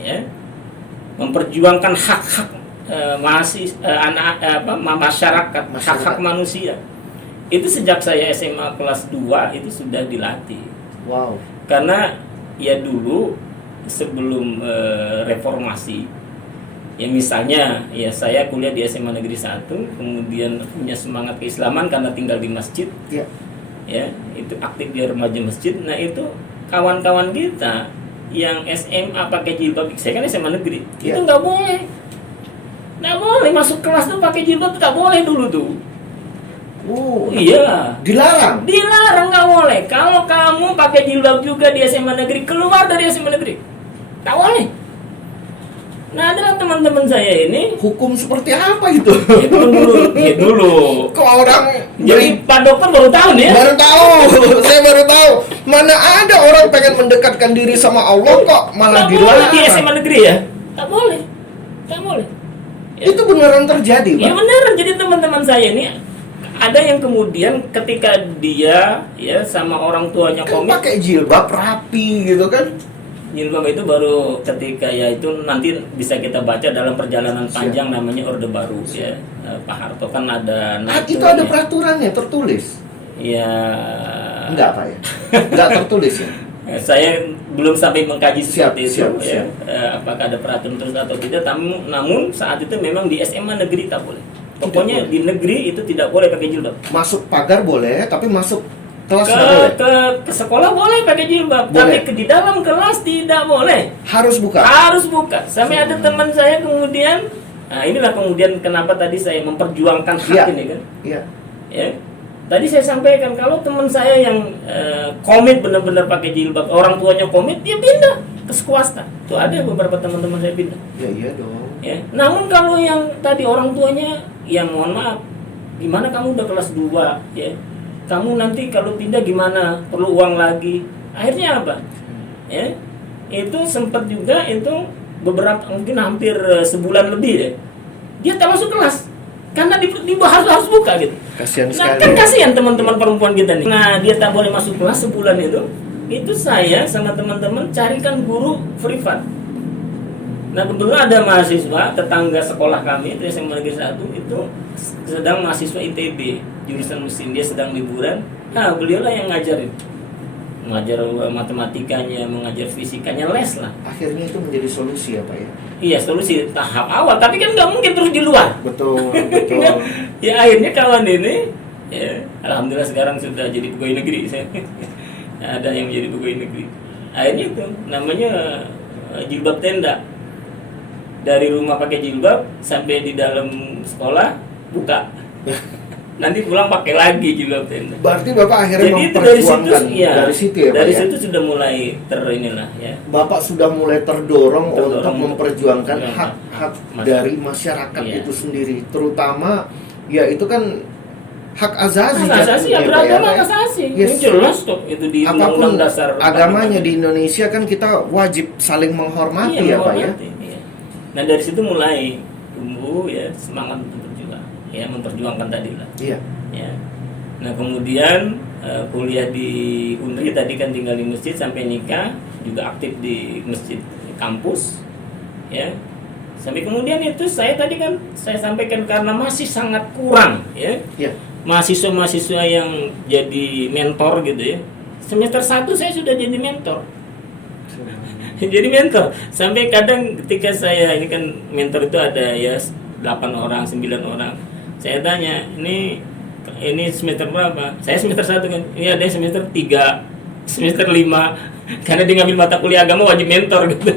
ya, memperjuangkan hak-hak masyarakat, hak-hak manusia. Itu sejak saya SMA kelas 2 itu sudah dilatih. wow, Karena ya dulu sebelum reformasi, ya misalnya ya saya kuliah di SMA Negeri 1, kemudian punya semangat keislaman karena tinggal di masjid, ya, ya itu aktif di remaja masjid. Nah itu kawan-kawan kita yang SMA pakai jilbab, saya kan SMA negeri, Ya. itu nggak boleh masuk kelas tuh pakai jilbab, nggak boleh dulu tuh. Iya, dilarang. dilarang, nggak boleh. Kalau kamu pakai jilbab juga di SMA negeri, keluar dari SMA negeri, nggak boleh. Nah adalah teman-teman saya ini Hukum seperti apa itu? ya dulu. Kok orang Jadi Pak Dokter baru tahu nih ya. baru tahu, saya baru tahu. Mana ada orang pengen mendekatkan diri sama Allah kok malah Nggak boleh di dilarang. SMA negeri ya? Tak boleh. Tak boleh. Ya. Itu beneran terjadi, Pak? Ya benar. Jadi teman-teman saya ini ada yang kemudian ketika dia ya sama orang tuanya Kan komit, pakai jilbab rapi gitu kan? jilbab itu baru ketika ya itu nanti bisa kita baca dalam perjalanan panjang namanya Orde Baru ya. Pak Harto kan ada Itu ada peraturannya tertulis? Ya Enggak Pak ya? Enggak tertulis ya? saya belum sampai mengkaji Siap, seperti itu siap, ya. siap. Apakah ada peraturan terus atau tidak, namun saat itu memang di SMA negeri tak boleh. Pokoknya boleh. di negeri itu tidak boleh pakai jilbab. Masuk pagar boleh, tapi masuk kelas Ke, nggak boleh? ke sekolah boleh pakai jilbab, Boleh. tapi di dalam kelas tidak boleh. Harus buka? Harus buka. Sampai ada teman saya kemudian, nah inilah kemudian kenapa tadi saya memperjuangkan hak Iya. ini kan. Iya. Ya. Tadi saya sampaikan kalau teman saya yang komit benar-benar pakai jilbab, orang tuanya komit, dia pindah ke swasta. Tuh ada beberapa teman-teman saya pindah. Ya iya dong. Ya. Namun kalau yang tadi orang tuanya, ya mohon maaf, gimana kamu udah kelas 2 ya? Kamu nanti kalau pindah gimana? Perlu uang lagi. Akhirnya apa? Ya. Itu sempat juga itu beberapa mungkin hampir sebulan lebih ya. Dia tak masuk kelas. Karena di harus buka gitu. Kasihan Nah, sekali. kan kasihan teman-teman perempuan kita nih. Nah, dia tak boleh masuk kelas sebulan itu. Itu saya sama teman-teman carikan guru privat. Nah, kebetulan ada mahasiswa tetangga sekolah kami itu SMA Negeri 1 itu sedang mahasiswa ITB jurusan mesin, dia sedang liburan. Nah, beliaulah yang ngajarin. mengajar matematikanya, mengajar fisikanya, les lah. Akhirnya itu menjadi solusi ya Pak ya? Iya, solusi tahap awal, tapi kan nggak mungkin terus di luar. Betul, betul. Ya akhirnya kawan ini, ya alhamdulillah sekarang sudah jadi pegawai negeri. Ada yang jadi pegawai negeri. Akhirnya itu namanya jilbab tenda. Dari rumah pakai jilbab sampai di dalam sekolah buka. Nanti pulang pakai lagi jilbab tenda. Berarti Bapak akhirnya Jadi itu dari situ, memperjuangkan dari situ ya Pak dari ya? situ sudah mulai inilah ya. Bapak sudah mulai terdorong untuk Terdorong memperjuangkan untuk hak-hak Mas- dari masyarakat Iya. itu sendiri, terutama ya itu kan hak azazi Hak asasi ya, Pak beragama Pak hak asasi. Yes. Ini jelas kok itu di Apapun Undang-Undang Dasar agamanya di Indonesia kan kita wajib saling menghormati Iya, ya Pak ya. menghormati, iya. Nah dari situ mulai tumbuh ya semangat untuk berjuang, ya memperjuangkan tadi lah. Iya. Ya. Nah kemudian kuliah di Unri tadi kan tinggal di masjid sampai nikah, juga aktif di masjid kampus, ya. Sampai kemudian itu saya tadi kan saya sampaikan karena masih sangat kurang, ya. Iya. Mahasiswa-mahasiswa yang jadi mentor gitu ya. Semester 1 saya sudah jadi mentor. Jadi mentor. Sampai kadang ketika saya ini kan mentor itu ada ya 8 orang, 9 orang. Saya tanya, ini semester berapa? Saya semester 1 kan. Ini ada yang semester 3, semester 5. Karena dia ngambil mata kuliah agama wajib mentor gitu.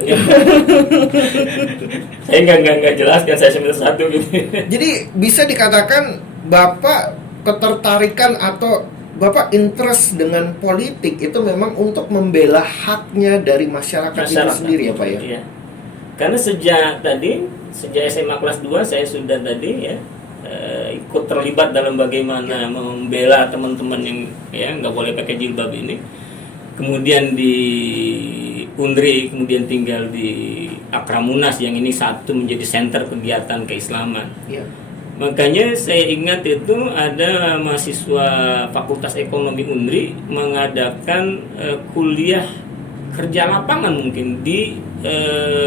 Saya enggak jelaskan saya semester 1 gitu. Jadi bisa dikatakan Bapak ketertarikan atau Bapak interest dengan politik itu memang untuk membela haknya dari masyarakat itu sendiri ya Pak ya? Iya. Karena sejak SMA kelas 2 saya sudah tadi ya ikut terlibat dalam bagaimana membela teman-teman yang ya nggak boleh pakai jilbab ini. Kemudian di Undri, kemudian tinggal di Akramunas yang ini satu menjadi center kegiatan keislaman. Iya. Makanya saya ingat itu ada mahasiswa Fakultas Ekonomi Undri mengadakan kuliah kerja lapangan mungkin di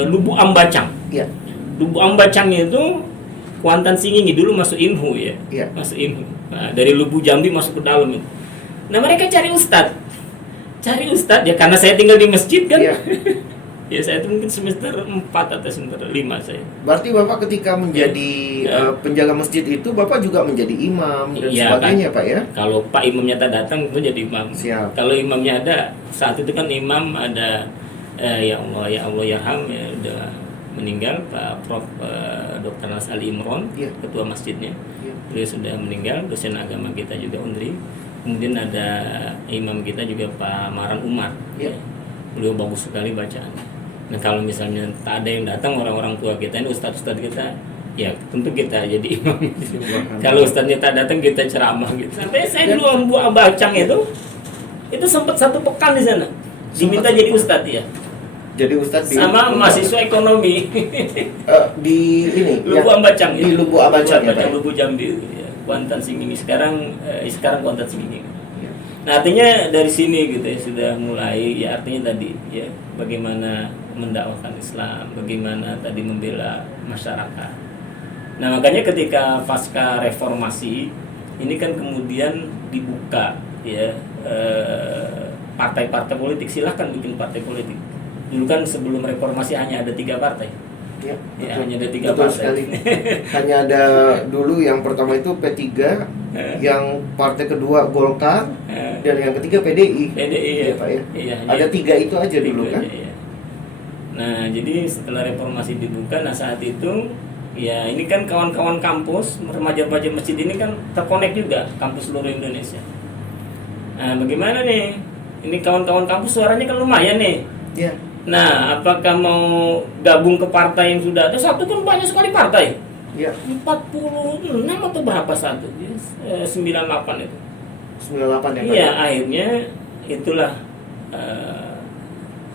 Lubuk Ambacang. Iya. Lubuk Ambacang itu Kuantan Singingi dulu masuk Inhu ya. Iya. Masuk Inhu. Nah, dari Lubuk Jambi masuk ke dalam itu. Nah, mereka cari ustadz ya karena saya tinggal di masjid kan. Iya. Ya saya itu mungkin semester 4 atau semester 5 saya. Berarti Bapak ketika menjadi penjaga masjid itu Bapak juga menjadi imam dan Iya, sebagainya kan. Pak ya? Kalau Pak imamnya tak datang itu jadi imam. Siap. Kalau imamnya ada, saat itu kan imam ada ya Allah yarham ya udah meninggal Pak Prof Dr. Nas Ali Imron, Iya. ketua masjidnya. Iya. Beliau sudah meninggal, dosen agama kita juga Undri. Kemudian ada imam kita juga Pak Maran Umar. Iya. Beliau bagus sekali bacaannya. Nah kalau misalnya tak ada yang datang orang-orang tua kita ini ustadz-ustadz kita, ya tentu kita jadi imam. Kalau ustadznya tak datang kita ceramah gitu. Sampai saya dulu buat Ambacang itu sempat 1 pekan di sana. Diminta jadi ustadz ya. Jadi Ustadz di Sama mahasiswa ekonomi di ini Lubuk Ambacang di Lubuk Ambacang ya Pak. Lubuk Jambi ya. Kuantan Singingi sekarang Kuantan Singingi. Iya. Nah artinya dari sini gitu ya sudah mulai ya artinya tadi ya bagaimana mendakwahkan Islam, bagaimana tadi membela masyarakat. Nah makanya ketika pasca reformasi ini kan kemudian dibuka ya partai-partai politik, silahkan bikin partai politik. Dulu kan sebelum reformasi hanya ada 3 partai. Ya, Ya, betul. hanya ada 3 Betul partai. sekali. Hanya ada dulu yang pertama itu P3, yang partai kedua Golkar, dan yang ketiga PDI. PDI ya. Iya, Pak ya. Iya, Ada 3 itu aja 3 dulu kan? aja, iya. Nah, jadi setelah reformasi dibuka, nah saat itu ya ini kan kawan-kawan kampus, remaja-remaja masjid ini kan terkonek juga kampus seluruh Indonesia. Nah, bagaimana nih? Ini kawan-kawan kampus suaranya kan lumayan nih. Iya. Nah, apakah mau gabung ke partai yang sudah ada? Satu kan banyak sekali partai. Iya. 46 atau berapa satu? 98 itu. 98 ya Pak. Iya, akhirnya itulah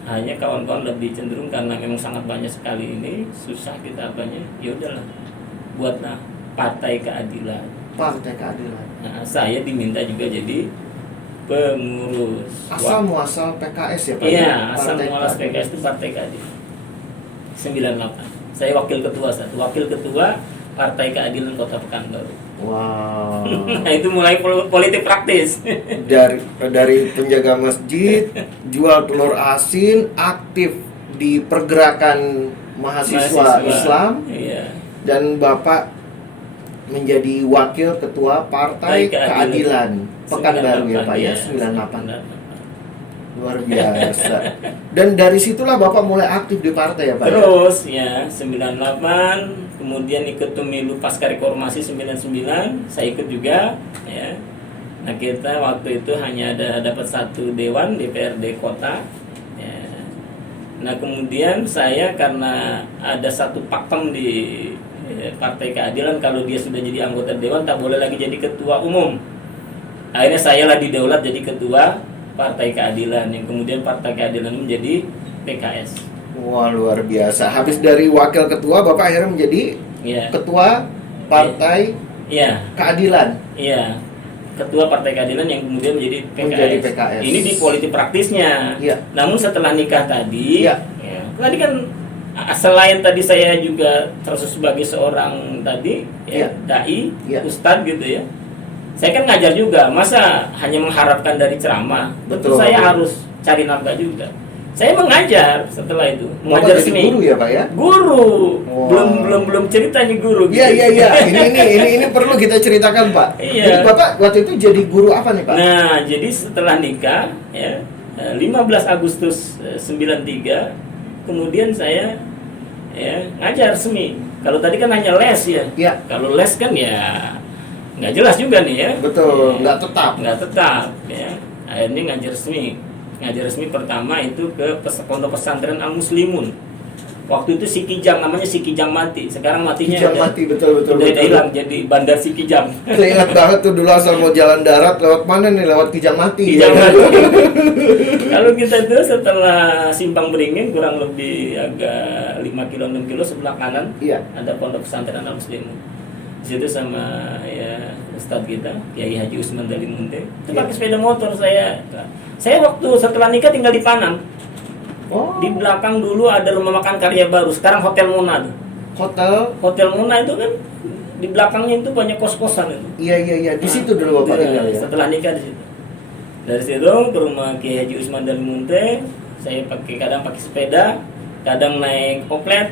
hanya kawan-kawan lebih cenderung karena memang sangat banyak sekali ini susah kita apanya. Ya udahlah, buatlah Partai Keadilan. Partai Keadilan. Nah, saya diminta juga jadi pengurus. Asal muasal PKS ya Pak. Iya, asal Partai mualas Keadilan. PKS itu Partai Keadilan. 98. Saya wakil ketua satu. Wakil ketua Partai Keadilan Kota Pekanbaru. Wow. Nah, itu mulai politik praktis. Dari penjaga masjid, jual telur asin, aktif di pergerakan mahasiswa Islam, Iya. dan Bapak menjadi wakil ketua Partai Keadilan Pekanbaru ya Pak ya, 98. Luar biasa. Dan dari situlah Bapak mulai aktif di partai ya Pak ya? Terus ya 98, kemudian ikut pemilu pasca reformasi 99, saya ikut juga ya. Nah, kita waktu itu hanya dapat satu dewan DPRD kota ya. Nah, kemudian saya karena ada satu pakem di Partai Keadilan, kalau dia sudah jadi anggota dewan tak boleh lagi jadi ketua umum. Akhirnya saya lah didaulat jadi ketua Partai Keadilan, yang kemudian Partai Keadilan menjadi PKS. Wah, luar biasa. Habis dari wakil ketua, Bapak akhirnya menjadi Iya. ketua Partai Iya. Keadilan. Iya. Ketua Partai Keadilan yang kemudian menjadi PKS. Menjadi PKS. Ini di politik praktisnya. Iya. Namun setelah nikah tadi, Iya. ya, tadi kan selain tadi saya juga terus sebagai seorang tadi ya, Iya. dai, Iya. ustadz gitu ya. Saya kan ngajar juga, masa hanya mengharapkan dari ceramah? Betul. Saya harus cari nafkah juga. Saya mengajar setelah itu, Bapak mengajar jadi seni. guru ya Pak ya? Guru. Wow. Belum cerita nih guru. Iya gitu. iya iya. Ini perlu kita ceritakan Pak. Iya. Jadi Bapak waktu itu jadi guru apa nih Pak? Nah, jadi setelah nikah ya 15 Agustus 93, kemudian saya ya ngajar seni. Kalau tadi kan hanya les ya. Iya. Kalau les kan ya nggak jelas juga nih ya. Betul, Ya, nggak tetap. ya. Akhirnya ngajar resmi pertama itu ke pondok pesantren Al Muslimun. Waktu itu Sikijang, namanya Sikijang mati. Sekarang matinya Kijang mati, betul. udah hilang jadi Bandar Sikijang. Saya ingat banget tuh dulu asal mau jalan darat lewat mana nih, lewat Kijang Mati. Kijang mati. Kalau kita itu setelah Simpang Beringin kurang lebih agak 5 kilo 6 kilo sebelah kanan Iya. ada pondok pesantren Al Muslimun. Di situ sama ya Ustadz kita Kiai Haji Usman Dalimunte. Itu Iya. pakai sepeda motor saya. Saya waktu setelah nikah tinggal di Panam. Oh. Di belakang dulu ada rumah makan Karya Baru, sekarang Hotel Mona tuh. Hotel Mona itu kan di belakangnya itu banyak kos-kosan itu. Iya. Di situ dulu Bapak tinggal ya. Setelah nikah di situ. Dari situ ke rumah Kiai Haji Usman Dalimunte, saya kadang pakai sepeda, kadang naik oplet.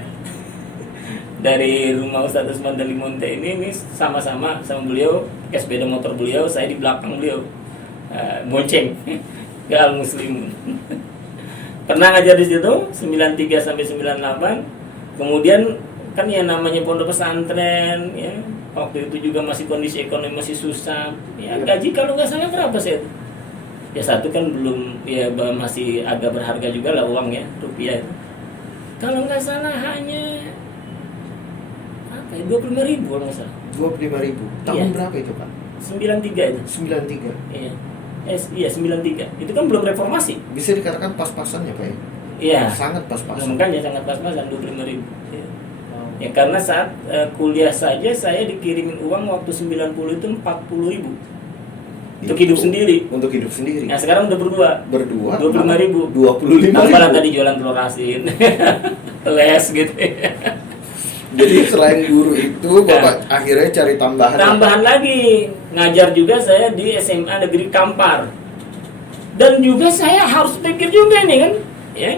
Dari rumah Ustadz Usman Dalimunte ini sama-sama sama beliau pakai sepeda motor beliau, saya di belakang beliau bonceng ke Al Muslimun. Pernah ngajar di situ 93 sampai 98. Kemudian kan ya namanya pondok pesantren ya. Waktu itu juga masih kondisi ekonomi masih susah. Ya gaji kalau nggak salah berapa sih itu? Ya satu kan belum ya masih agak berharga juga lah uang ya, rupiah itu. Kalau nggak salah hanya apa ya 25.000 kalau nggak salah. 25.000. Tahun Iya. berapa itu Pak? 93 itu. 93. Iya. Iya 93. Itu kan belum reformasi. Bisa dikatakan pas-pasan ya Pak ya? Iya. Sangat pas-pasan. Makanya sangat pas-pasan 25.000. Ya. Wow. Ya karena saat kuliah saja saya dikirimin uang waktu 90 itu 40.000 untuk hidup sendiri. Untuk hidup sendiri. Nah sekarang udah berdua 25.000. 25.000. Apalah tadi jualan telur asin, les gitu. Jadi selain guru itu Bapak akhirnya cari tambahan. Tambahan lagi ngajar juga saya di SMA Negeri Kampar. Dan juga saya harus pikir juga nih kan, ya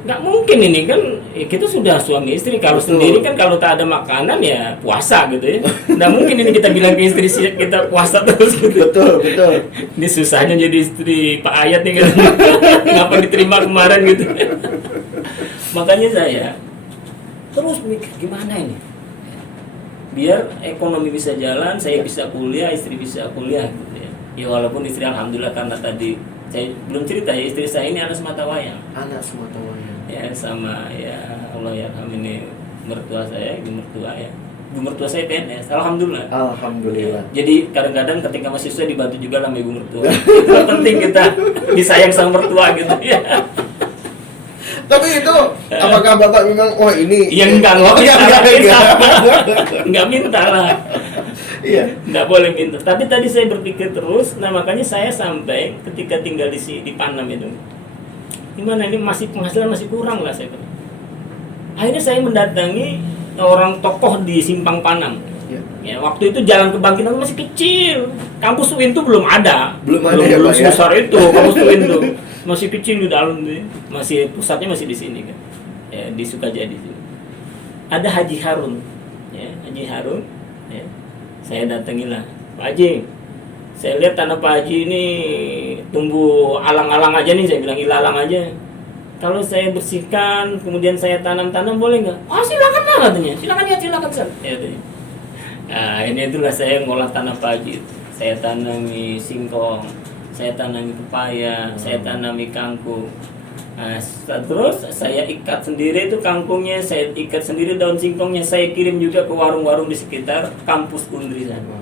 nggak mungkin ini kan kita sudah suami istri. Kalau Betul. sendiri kan kalau tak ada makanan ya puasa gitu ya. Nggak mungkin ini kita bilang ke istri kita puasa terus gitu. Betul. Ini susahnya jadi istri Pak Ayat nih kan. Ngapa diterima kemarin gitu. Makanya saya terus mikir gimana ini biar ekonomi bisa jalan, saya bisa kuliah, istri bisa kuliah gitu ya. Ya walaupun istri alhamdulillah karena tadi saya belum cerita ya, istri saya ini anak semata wayang. Anak semata wayang. Ya sama ya Allah ya ini mertua saya, ibu mertua ya. Ibu mertua saya PNS, alhamdulillah. Alhamdulillah. Jadi kadang-kadang ketika masih susah dibantu juga sama ibu mertua. Itu penting kita disayang sama mertua gitu ya. Tapi itu apakah Bapak memang ini? Ya enggak minta lah. Iya. Nggak boleh minta. Tapi tadi saya berpikir terus, nah makanya saya sampai ketika tinggal di Panam itu, gimana ini masih penghasilan masih kurang lah saya. Akhirnya saya mendatangi orang tokoh di Simpang Panang. Ya. Ya, waktu itu Jalan Kebangkitan masih kecil. Kampus UIN itu belum ada. Belum ada ya, belum Pak, ya? sebesar itu kampus UIN itu. Masih kecil di dalam tuh. Masih pusatnya masih di sini kan. Ya, di Sukajadi sini. Ada Haji Harun. Ya, Haji Harun. Ya. Saya datangilah, Pak Haji. Saya lihat tanah Pak Haji ini tumbuh alang-alang aja nih, saya bilang ilalang aja. Kalau saya bersihkan, kemudian saya tanam-tanam boleh nggak? Oh silakan lah katanya, silakan ya silakan Sir. Ya, katanya. Nah ini itulah saya ngolah tanah Pak Haji. Saya tanami singkong, saya tanami pepaya, saya tanami kangkung. Nah, terus saya ikat sendiri itu kangkungnya, saya ikat sendiri daun singkongnya, saya kirim juga ke warung-warung di sekitar kampus Undri sana.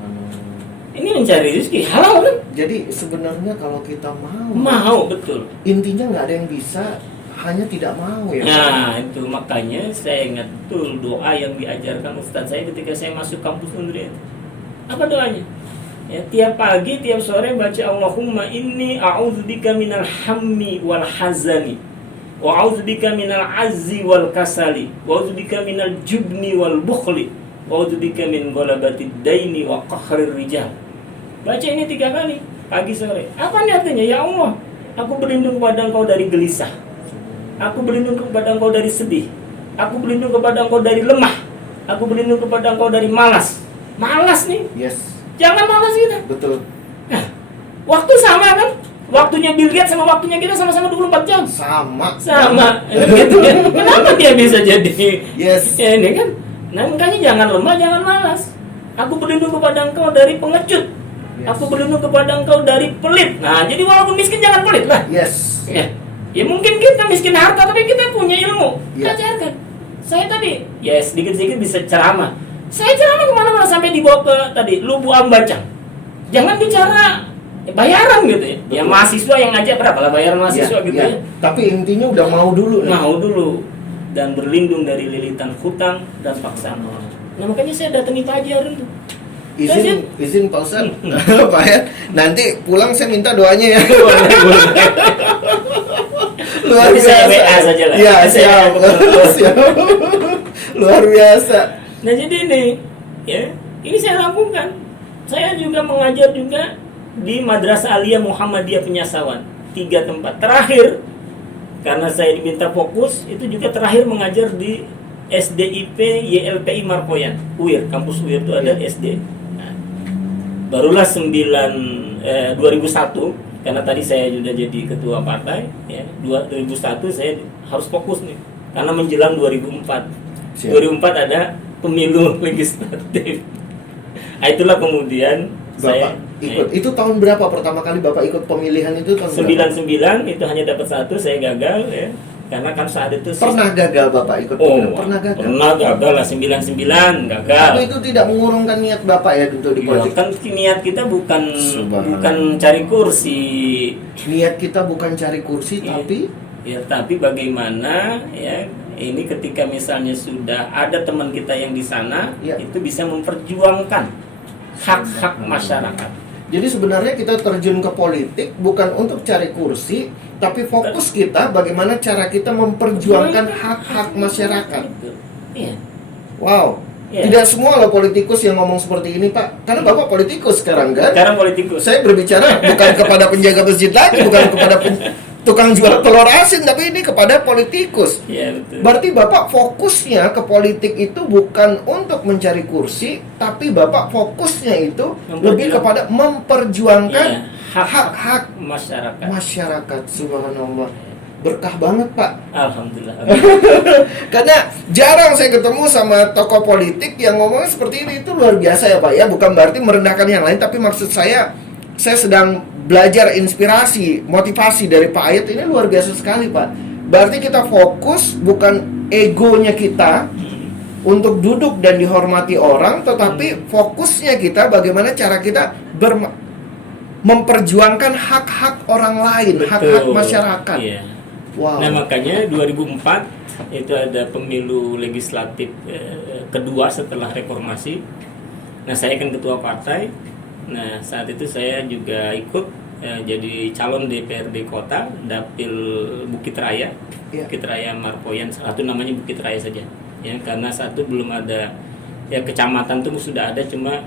Ini mencari rezeki halal kan? Jadi sebenarnya kalau kita Mau betul. intinya nggak ada yang bisa, hanya tidak mau ya. Nah itu makanya saya ingat betul doa yang diajarkan Ustadz saya ketika saya masuk kampus Undri. Apa doanya? Ya, tiap pagi, tiap sore baca Allahumma inni a'udzubika minal hammi wal hazani wa a'udzubika minal azzi wal kasali wa a'udzubika minal jubni wal bukhli wa a'udzubika min ghalabatid daini wa qahrir rijal. Baca ini 3 kali, pagi sore. Apa nih artinya? Ya Allah, aku berlindung kepada Engkau dari gelisah. Aku berlindung kepada Engkau dari sedih. Aku berlindung kepada Engkau dari lemah. Aku berlindung kepada Engkau dari malas. Malas nih. Yes, Jangan malas kita. betul. Nah, waktu sama kan? Waktunya Bill Gates sama waktunya kita sama-sama 24 jam. Sama. Sama. Gitu kan? Kenapa dia bisa jadi? Yes. Ya, ini kan. Nah, makanya jangan lemah, jangan malas. Aku berlindung kepada Engkau dari pengecut. Yes. Aku berlindung kepada Engkau dari pelit. Nah, jadi walaupun miskin jangan pelit lah. Yes. Ya. Ya mungkin kita miskin harta tapi kita punya ilmu. Ya. Ajarkan. Saya tadi ya sedikit-sedikit bisa ceramah. Saya ceramah kemana-mana sampai dibawa ke tadi Lubu Ambacang. Jangan bicara bayaran gitu ya. Ya Betul. mahasiswa yang ngajak berapa lah bayaran mahasiswa gitu ya. Tapi intinya udah mau dulu. Mau dulu dan berlindung dari lilitan hutang dan paksaan orang. Nah makanya saya datangi Pak Haji Harun tuh. Izin Pak Ustadz, Pak ya. Nanti pulang saya minta doanya ya. Luar Nanti saya biasa. WA saja lah. Iya, siap. Siap. Luar biasa. Nah jadi ini, ya, ini saya lakukan. Saya juga mengajar juga di Madrasah Aliyah Muhammadiyah Penyasawan, 3 tempat. Terakhir, karena saya diminta fokus, itu juga terakhir mengajar di SDIP YLPI Marpoyan, UIR, kampus UIR itu ada SD. Nah, barulah 2001, karena tadi saya sudah jadi ketua partai, ya, 2001 saya harus fokus nih, karena menjelang 2004. Siap. 2004 ada pemilu legislatif. Nah, itulah kemudian saya Bapak ikut. Itu tahun berapa pertama kali Bapak ikut pemilihan itu tahun berapa? 99 itu hanya dapat 1, saya gagal ya. Karena kan saat itu Pernah gagal Bapak ikut pemilihan? Pernah gagal. Pernah gagal lah 99 gagal. Tapi itu tidak mengurungkan niat Bapak ya untuk di Ya, politik. kan niat kita bukan Subhanallah. cari kursi. Niat kita bukan cari kursi, Iya. tapi bagaimana ya ini ketika misalnya sudah ada teman kita yang di sana, Iya. itu bisa memperjuangkan hak-hak masyarakat. jadi sebenarnya kita terjun ke politik bukan untuk cari kursi, tapi fokus kita bagaimana cara kita memperjuangkan hak-hak masyarakat. Iya. Wow. Iya. Tidak semua loh politikus yang ngomong seperti ini, Pak. Karena Bapak politikus sekarang kan? Sekarang politikus. Saya berbicara bukan kepada penjaga masjid lagi, bukan kepada tukang jual telur asin, tapi ini kepada politikus. Iya, betul. Berarti Bapak fokusnya ke politik itu bukan untuk mencari kursi, tapi Bapak fokusnya itu lebih kepada memperjuangkan Iya, hak-hak masyarakat. masyarakat. Subhanallah. Berkah banget, Pak. Alhamdulillah. Karena jarang saya ketemu sama tokoh politik yang ngomongnya seperti ini. Itu luar biasa ya, Pak ya. Bukan berarti merendahkan yang lain, tapi maksud saya sedang belajar inspirasi, motivasi dari Pak Ayat ini luar biasa sekali, Pak. Berarti kita fokus bukan egonya kita untuk duduk dan dihormati orang, tetapi fokusnya kita bagaimana cara kita memperjuangkan hak-hak orang lain, hak-hak Betul. masyarakat. Iya. Wow. Nah makanya 2004 itu ada pemilu legislatif kedua setelah reformasi. Nah saya kan ketua partai. Nah saat itu saya juga ikut jadi calon DPRD kota Dapil Bukit Raya, Iya. Bukit Raya Marpoyan, satu namanya Bukit Raya saja. ya, karena satu belum ada, ya kecamatan tuh sudah ada, cuma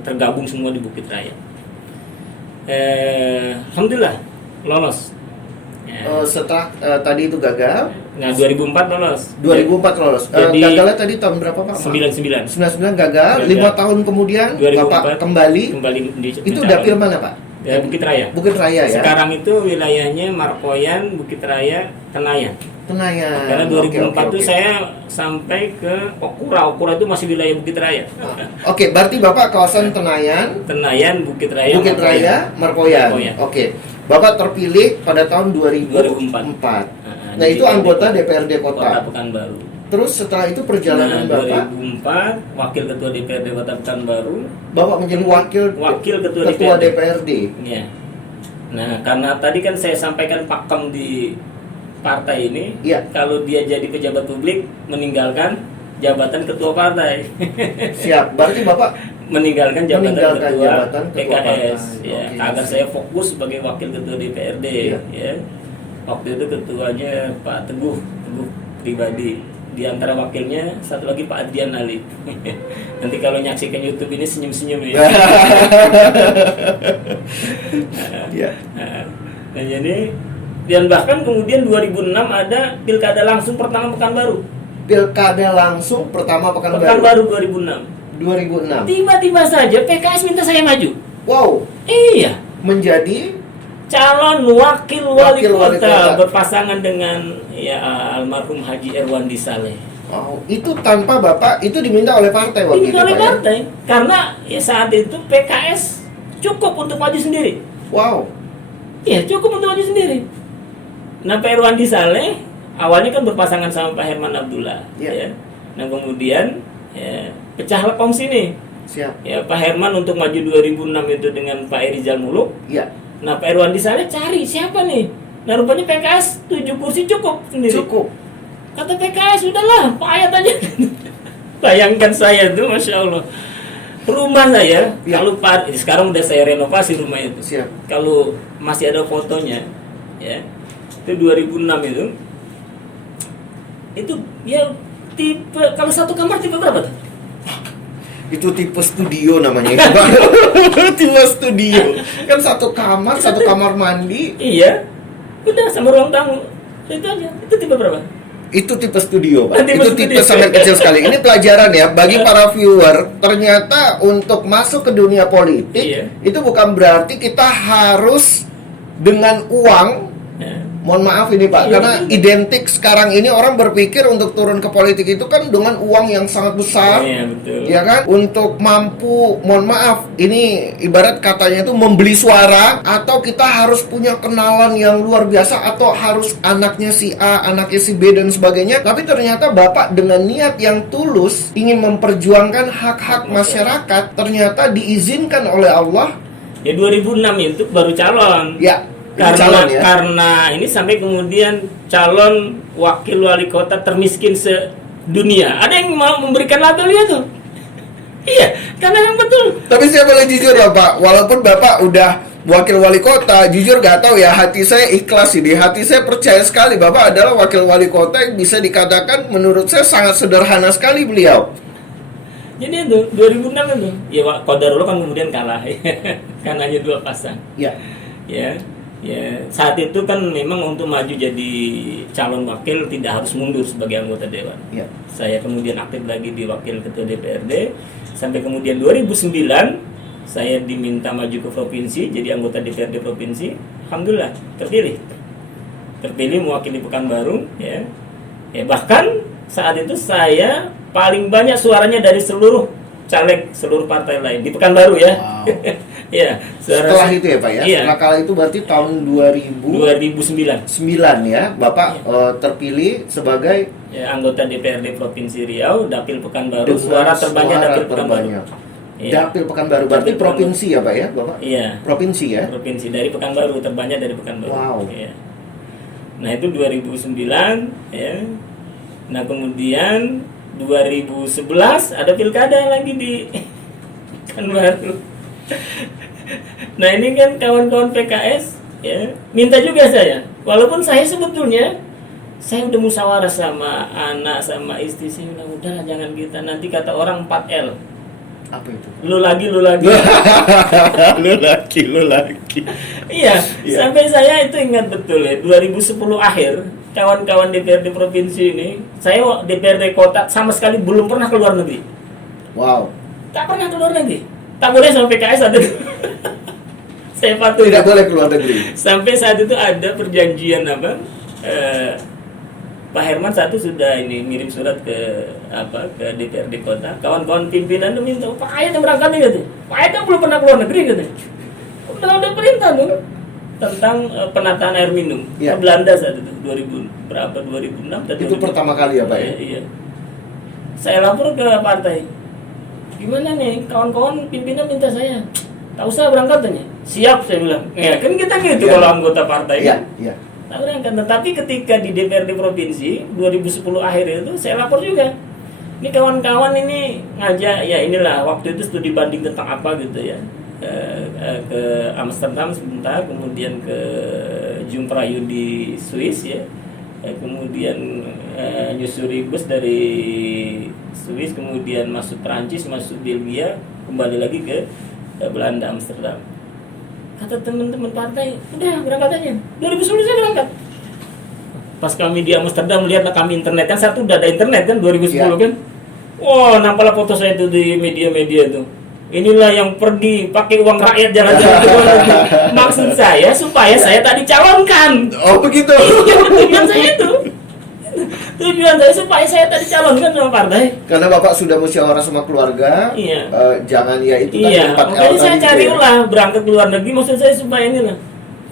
tergabung semua di Bukit Raya. Alhamdulillah lolos. Ya. Setelah tadi itu gagal. Nah 2004 lolos. 2004 lolos. Jadi, Gagalnya tadi tahun berapa Pak? 99. 99 gagal. 5 tahun kemudian 2004, Bapak kembali. mencalon. Itu dapil mana Pak? Ya, Bukit Raya. Bukit Raya ya. Sekarang itu wilayahnya Markoyan, Bukit Raya, Tenayan. Tenayan. Karena 2004 itu Oke. saya sampai ke Okura. Okura itu masih wilayah Bukit Raya. Oke, berarti Bapak kawasan Tenayan, Tenayan, Bukit Raya, Bukit Raya, Markoyan. Markoyan. Oke. Bapak terpilih pada tahun 2004. Nah, itu anggota DPRD Kota Kota. Pekanbaru. Terus setelah itu perjalanan Bapak, 2004 wakil ketua DPRD Kota Pekanbaru, Bapak menjadi wakil ketua DPRD. ya. Nah, karena tadi kan saya sampaikan pakem di partai ini, Iya. kalau dia jadi pejabat publik meninggalkan jabatan ketua partai. Siap. Berarti Bapak meninggalkan jabatan jabatan ketua PKS partai. ya, Oke. agar saya fokus sebagai wakil ketua DPRD. Iya. Ya, waktu itu ketuanya Pak Teguh pribadi, di antara wakilnya satu lagi Pak Adrian Ali. Nanti kalau nyaksikan YouTube ini senyum-senyum ya. Iya. Nah, jadi, dan bahkan kemudian 2006 ada pilkada langsung pertama Pekanbaru. Pilkada langsung pertama Pekanbaru. Pekanbaru 2006. 2006. Tiba-tiba saja PKS minta saya maju. Wow, Iya. menjadi Calon wakil wali Wakil wali kota kota. berpasangan dengan ya almarhum Haji Erwandi Saleh. oh, itu tanpa Bapak itu diminta oleh partai waktu Ini itu oleh Pak, ya? partai karena ya saat itu PKS cukup untuk maju sendiri. Wow. Iya, cukup untuk maju sendiri. Nah, Pak Erwandi Saleh awalnya kan berpasangan sama Pak Herman Abdullah. Iya. Ya. Nah, kemudian ya, pecahlah kongsi nih. Siap. Ya, Pak Herman untuk maju 2006 itu dengan Pak Erizal Muluk. Iya. Nah, Pak Erwandi Saleh cari siapa nih? Nah, rupanya PKS 7 kursi cukup sendiri. Cukup. Kata PKS, udahlah, Pak Ayat aja. Bayangkan saya tuh, Masya Allah. Rumah saya, Ya. kalau Pak, sekarang udah saya renovasi rumah itu. Siap. Kalau masih ada fotonya, ya, itu 2006 itu ya tipe, kalau satu kamar tipe berapa tuh? Itu tipe studio namanya itu, Pak. Tipe studio. Kan satu kamar mandi. Iya, udah sama ruang tamu. Itu aja, itu tipe berapa? Itu tipe studio, Pak. Tipe Itu tipe studio. sangat kecil sekali. Ini pelajaran ya bagi para viewer. Ternyata untuk masuk ke dunia politik Iya. itu bukan berarti kita harus dengan uang. Ya. Mohon maaf ini Pak, Iya, karena betul. identik sekarang ini orang berpikir untuk turun ke politik itu kan dengan uang yang sangat besar. Iya, betul. Ya kan? Untuk mampu, mohon maaf, ini ibarat katanya itu membeli suara, atau kita harus punya kenalan yang luar biasa, atau harus anaknya si A, anaknya si B dan sebagainya. Tapi ternyata Bapak dengan niat yang tulus ingin memperjuangkan hak-hak masyarakat, ternyata diizinkan oleh Allah. Ya 2006 itu baru calon. Ya, Karena calon ya. karena ini sampai kemudian calon wakil wali kota termiskin sedunia. Ada yang mau memberikan labelnya tuh. Iya, karena yang betul. Tapi saya boleh jujur ya Pak, walaupun Bapak udah wakil wali kota, jujur gak tahu ya, hati saya ikhlas ini, hati saya percaya sekali Bapak adalah wakil wali kota yang bisa dikatakan menurut saya sangat sederhana sekali beliau. Jadi itu 2006 itu. Ya Qadarullah kan kemudian kalah. Kan hanya 2 pasang. Ya, Ya. Ya, saat itu kan memang untuk maju jadi calon wakil tidak harus mundur sebagai anggota dewan. ya. Saya kemudian aktif lagi di wakil ketua DPRD sampai kemudian 2009 saya diminta maju ke provinsi jadi anggota DPRD provinsi. Alhamdulillah terpilih mewakili Pekanbaru ya. Ya bahkan saat itu saya paling banyak suaranya dari seluruh caleg seluruh partai lain di Pekanbaru ya. Wow. Ya, Setelah itu ya Pak ya, Iya. setelah kala itu berarti tahun 2009 2009 ya, Bapak terpilih sebagai ya, anggota DPRD Provinsi Riau, Dapil Pekanbaru, dengan suara terbanyak Dapil Pekanbaru. terbanyak. Iya. Dapil Pekanbaru, berarti Dapil provinsi ya Pak ya, Bapak? Iya. Provinsi ya? Provinsi dari Pekanbaru terbanyak dari Pekanbaru. Wow. Iya. Nah itu 2009 ya. Nah kemudian 2011 ada pilkada lagi di Pekanbaru. Nah ini kan kawan-kawan PKS ya minta juga saya, walaupun saya sebetulnya Saya udah musyawarah sama anak sama istri, saya bilang udah jangan kita, nanti kata orang 4L. Apa itu? Lu lagi lu lagi. Iya, Iya. sampai saya itu ingat betul ya, 2010 akhir, kawan-kawan DPRD provinsi ini, saya DPRD kota sama sekali belum pernah keluar negeri. Wow. Tak pernah keluar negeri. Tak boleh sama PKS ada. Saya patuh. Tidak boleh keluar negeri. Sampai saat itu ada perjanjian apa? Pak Herman satu sudah ini ngirim surat ke DPRD kota. Kawan-kawan pimpinan tuh minta Pak Ayat yang berangkat nih gitu. Pak Ayat kan belum pernah keluar negeri gitu. Udah perintah tuh tentang penataan air minum. Iya. Ke Belanda saat itu 2006 tadi. Itu pertama kali ya, Pak ya? Iya. Saya lapor ke partai. Gimana nih kawan-kawan pimpinan minta saya. Tak usah berangkat tanya. Siap saya bilang. Ya kan kita gitu Iya. kalau anggota partai. Iya, Kan? iya. Tak berangkat. Tetapi ketika di DPRD provinsi 2010 akhir itu saya lapor juga. Ini kawan-kawan ini ngajak ya inilah waktu itu studi banding tentang apa gitu ya. Ke Amsterdam sebentar, kemudian ke Jumprayu di Swiss ya. Kemudian nyusuri bus dari Swiss, kemudian masuk Prancis, masuk Belgia, kembali lagi ke Belanda Amsterdam. Kata teman-teman partai, udah berangkat aja. 2010 saya berangkat. Pas kami di Amsterdam lihatlah kami internet kan, satu udah ada internet kan 2010 Ya. kan. Wah, nampaklah foto saya itu di media-media itu. Inilah yang pergi pakai uang rakyat jalan-jalan ke luar negeri. Maksud saya supaya saya tak dicalonkan. Oh, begitu. Tujuan saya itu. Tujuan saya supaya saya tak dicalonkan sama partai. Karena Bapak sudah musyawarah sama keluarga. Iya. Jangan ya itu tadi Iya, 4L makanya saya tadi cari itu ya. ulah berangkat ke luar negeri, maksud saya supaya inilah.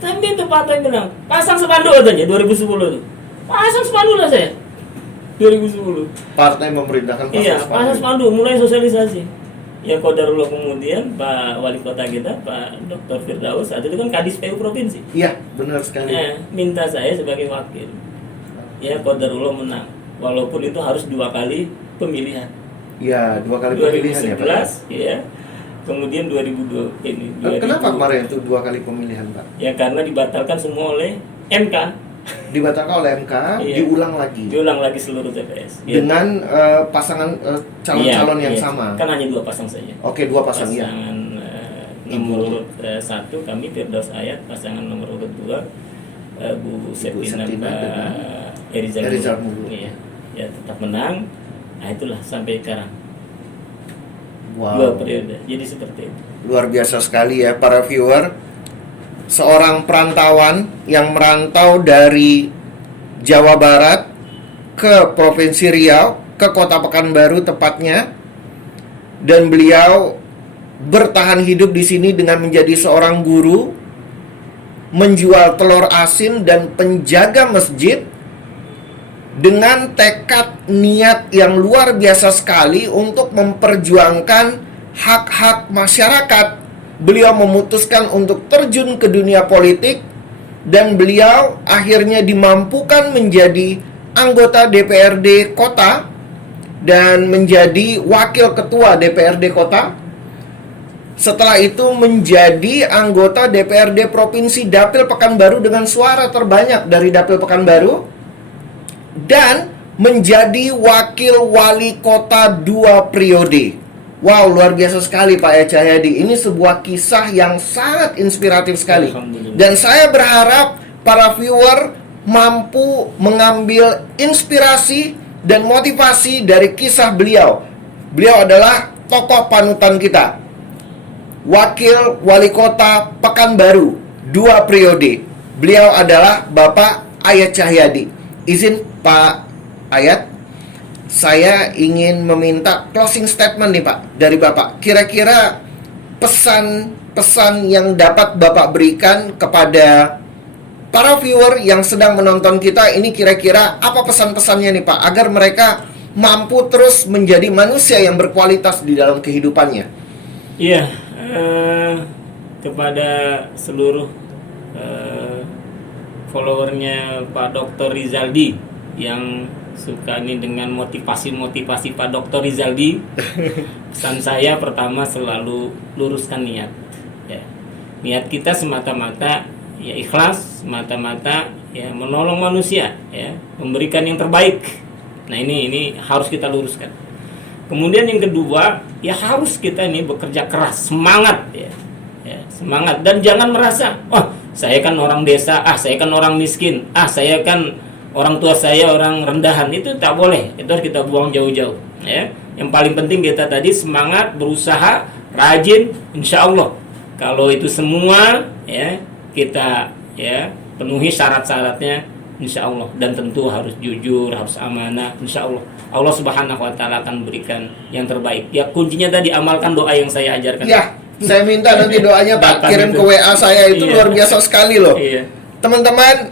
Tapi itu partai bilang, pasang spanduk katanya 2010 itu. Pasang spanduk lah saya. 2010. Partai memerintahkan Iya, pasang pasang spanduk. spanduk, mulai sosialisasi. Ya qadarullah kemudian Pak Wali Kota kita, Pak Dr. Firdaus, saat itu kan Kadis PU Provinsi. Iya, benar sekali. Minta saya sebagai wakil. Ya qadarullah menang. Walaupun itu harus 2 kali pemilihan. Iya, 2 kali pemilihan ya, Pak. 2011 ya. Kemudian 2002 ini. Kenapa kemarin itu 2 kali pemilihan, Pak? Ya karena dibatalkan semua oleh MK. Dibatalkan oleh MK, Iya. diulang lagi. Diulang lagi seluruh TPS. Ya. Dengan pasangan calon-calon yang Iya. sama. Kan hanya 2 pasang saja. Oke, 2 pasang ya. Pasangan nomor urut 1 kami Firdaus Ayat, pasangan nomor urut 2 Bu Septina Septina Pak dengan Erizal Mulu. Iya. Ya tetap menang. Nah itulah sampai sekarang. Wow. 2 periode. Jadi seperti itu. Luar biasa sekali ya para viewer. Seorang perantauan yang merantau dari Jawa Barat ke Provinsi Riau, ke Kota Pekanbaru tepatnya. Dan beliau bertahan hidup di sini dengan menjadi seorang guru, menjual telur asin dan penjaga masjid dengan tekad niat yang luar biasa sekali untuk memperjuangkan hak-hak masyarakat. Beliau memutuskan untuk terjun ke dunia politik dan beliau akhirnya dimampukan menjadi anggota DPRD kota dan menjadi wakil ketua DPRD kota. Setelah itu menjadi anggota DPRD Provinsi Dapil Pekanbaru dengan suara terbanyak dari Dapil Pekanbaru dan menjadi wakil wali kota 2 periode. Wow, luar biasa sekali Pak Ayat Cahyadi. Ini sebuah kisah yang sangat inspiratif sekali. Alhamdulillah. Dan saya berharap para viewer mampu mengambil inspirasi dan motivasi dari kisah beliau. Beliau adalah tokoh panutan kita. Wakil Wali Kota Pekanbaru 2 periode. Beliau adalah Bapak Ayat Cahyadi. Izin Pak Ayat, saya ingin meminta closing statement nih Pak dari Bapak. Kira-kira pesan-pesan yang dapat Bapak berikan kepada para viewer yang sedang menonton kita ini, kira-kira apa pesan-pesannya nih Pak agar mereka mampu terus menjadi manusia yang berkualitas di dalam kehidupannya? Iya, kepada seluruh followernya Pak Dr. Rizaldi yang suka ini dengan motivasi-motivasi Pak Dr. Rizaldi, pesan saya pertama selalu luruskan niat. Ya. Niat kita semata-mata ya ikhlas, semata-mata ya, menolong manusia, ya, memberikan yang terbaik. Nah, ini harus kita luruskan. Kemudian yang kedua, ya harus kita ini bekerja keras, semangat, ya, semangat, dan jangan merasa, oh saya kan orang desa, saya kan orang miskin, saya kan orang tua saya orang rendahan. Itu tak boleh, itu harus kita buang jauh-jauh, ya. Yang paling penting kita tadi semangat, berusaha, rajin, insya Allah. Kalau itu semua, ya, kita, ya, penuhi syarat-syaratnya, insya Allah. Dan tentu harus jujur, harus amanah, insya Allah. Allah Subhanahu Wa Taala akan berikan yang terbaik. Ya, kuncinya tadi amalkan doa yang saya ajarkan. Ya, saya minta nanti doanya Pak kirim itu ke WA saya, itu luar biasa sekali loh. Teman-teman,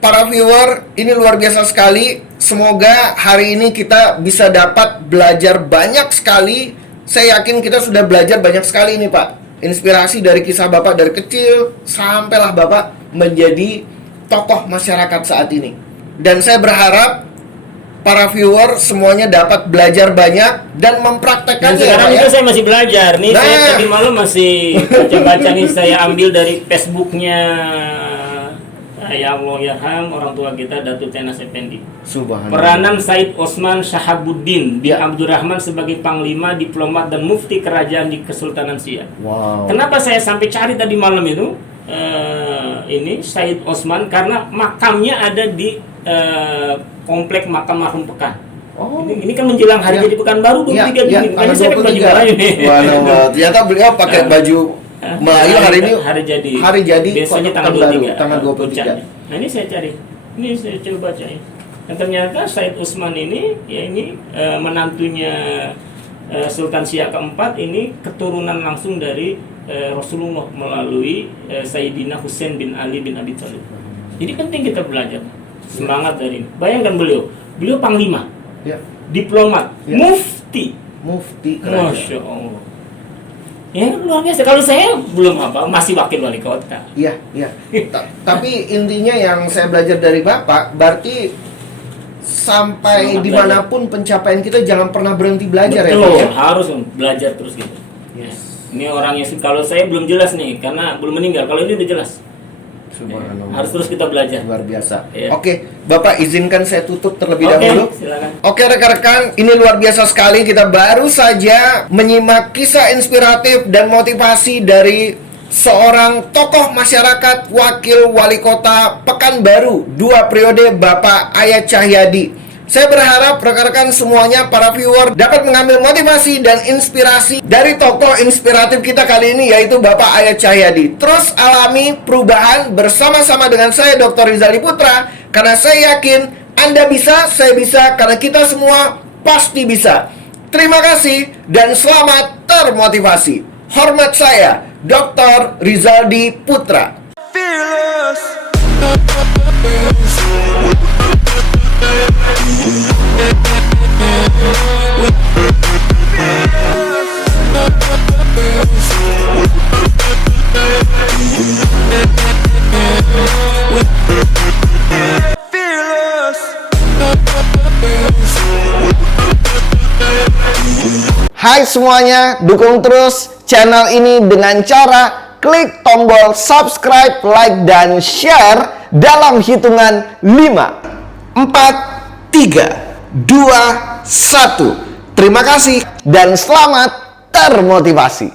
para viewer, ini luar biasa sekali. Semoga hari ini kita bisa dapat belajar banyak sekali. Saya yakin kita sudah belajar banyak sekali ini Pak. Inspirasi dari kisah Bapak dari kecil sampailah Bapak menjadi tokoh masyarakat saat ini. Dan saya berharap para viewer semuanya dapat belajar banyak dan mempraktekkannya. Dan sekarang ya, itu saya masih belajar nih. Saya tadi malam masih baca-baca nih, saya ambil dari Facebooknya ya Allah Yarham, orang tua kita Datuk Tenas Effendi. Subhanallah. Peranan Said Osman Shahabuddin bin Abdurrahman sebagai Panglima, Diplomat dan Mufti Kerajaan di Kesultanan Siak. Wow. Kenapa saya sampai cari tadi malam itu ini Said Osman? Karena makamnya ada di komplek makam marhum Pekan. Oh. Ini kan menjelang hari jadi Pekanbaru 23 Juni. Makanya saya pakai baju Melayu nih. Wow, ternyata beliau pakai baju Melayu hari ini. Hari jadi. Biasanya tanggal 23. Tanggal 23. Nah, ini saya cari. Ini saya coba baca ya. Dan ternyata Said Usman ini, ya ini menantunya Sultan Siak keempat, ini keturunan langsung dari Rasulullah melalui Sayyidina Husain bin Ali bin Abi Thalib. Jadi penting kita belajar semangat dari ini. Bayangkan beliau panglima, ya, diplomat, ya, mufti kerajaan. Masya Allah. Ya luar biasa. Kalau saya belum masih wakil wali kota. Iya, iya. Tapi intinya yang saya belajar dari Bapak, berarti sampai dimanapun pencapaian kita jangan pernah berhenti belajar. Betul, ya Pak, ya? harus belajar terus gitu. Yes. Ini orangnya, kalau saya belum jelas nih karena belum meninggal. Kalau ini udah jelas. Subhanallah. Harus terus kita belajar. Luar biasa. Ya. Oke, Bapak izinkan saya tutup terlebih dahulu. Silakan. Oke rekan-rekan, ini luar biasa sekali. Kita baru saja menyimak kisah inspiratif dan motivasi dari seorang tokoh masyarakat, wakil wali kota Pekanbaru 2 periode, Bapak Ayat Cahyadi. Saya berharap rekan-rekan semuanya, para viewer, dapat mengambil motivasi dan inspirasi dari tokoh inspiratif kita kali ini, yaitu Bapak Ayat Cahyadi. Terus alami perubahan bersama-sama dengan saya, Dr. Rizaldi Putra, karena saya yakin Anda bisa, saya bisa, karena kita semua pasti bisa. Terima kasih dan selamat termotivasi. Hormat saya, Dr. Rizaldi Putra. Hai semuanya, dukung terus channel ini dengan cara klik tombol subscribe, like, dan share dalam hitungan 5, 4, 3, 2, 1. Terima kasih dan selamat termotivasi.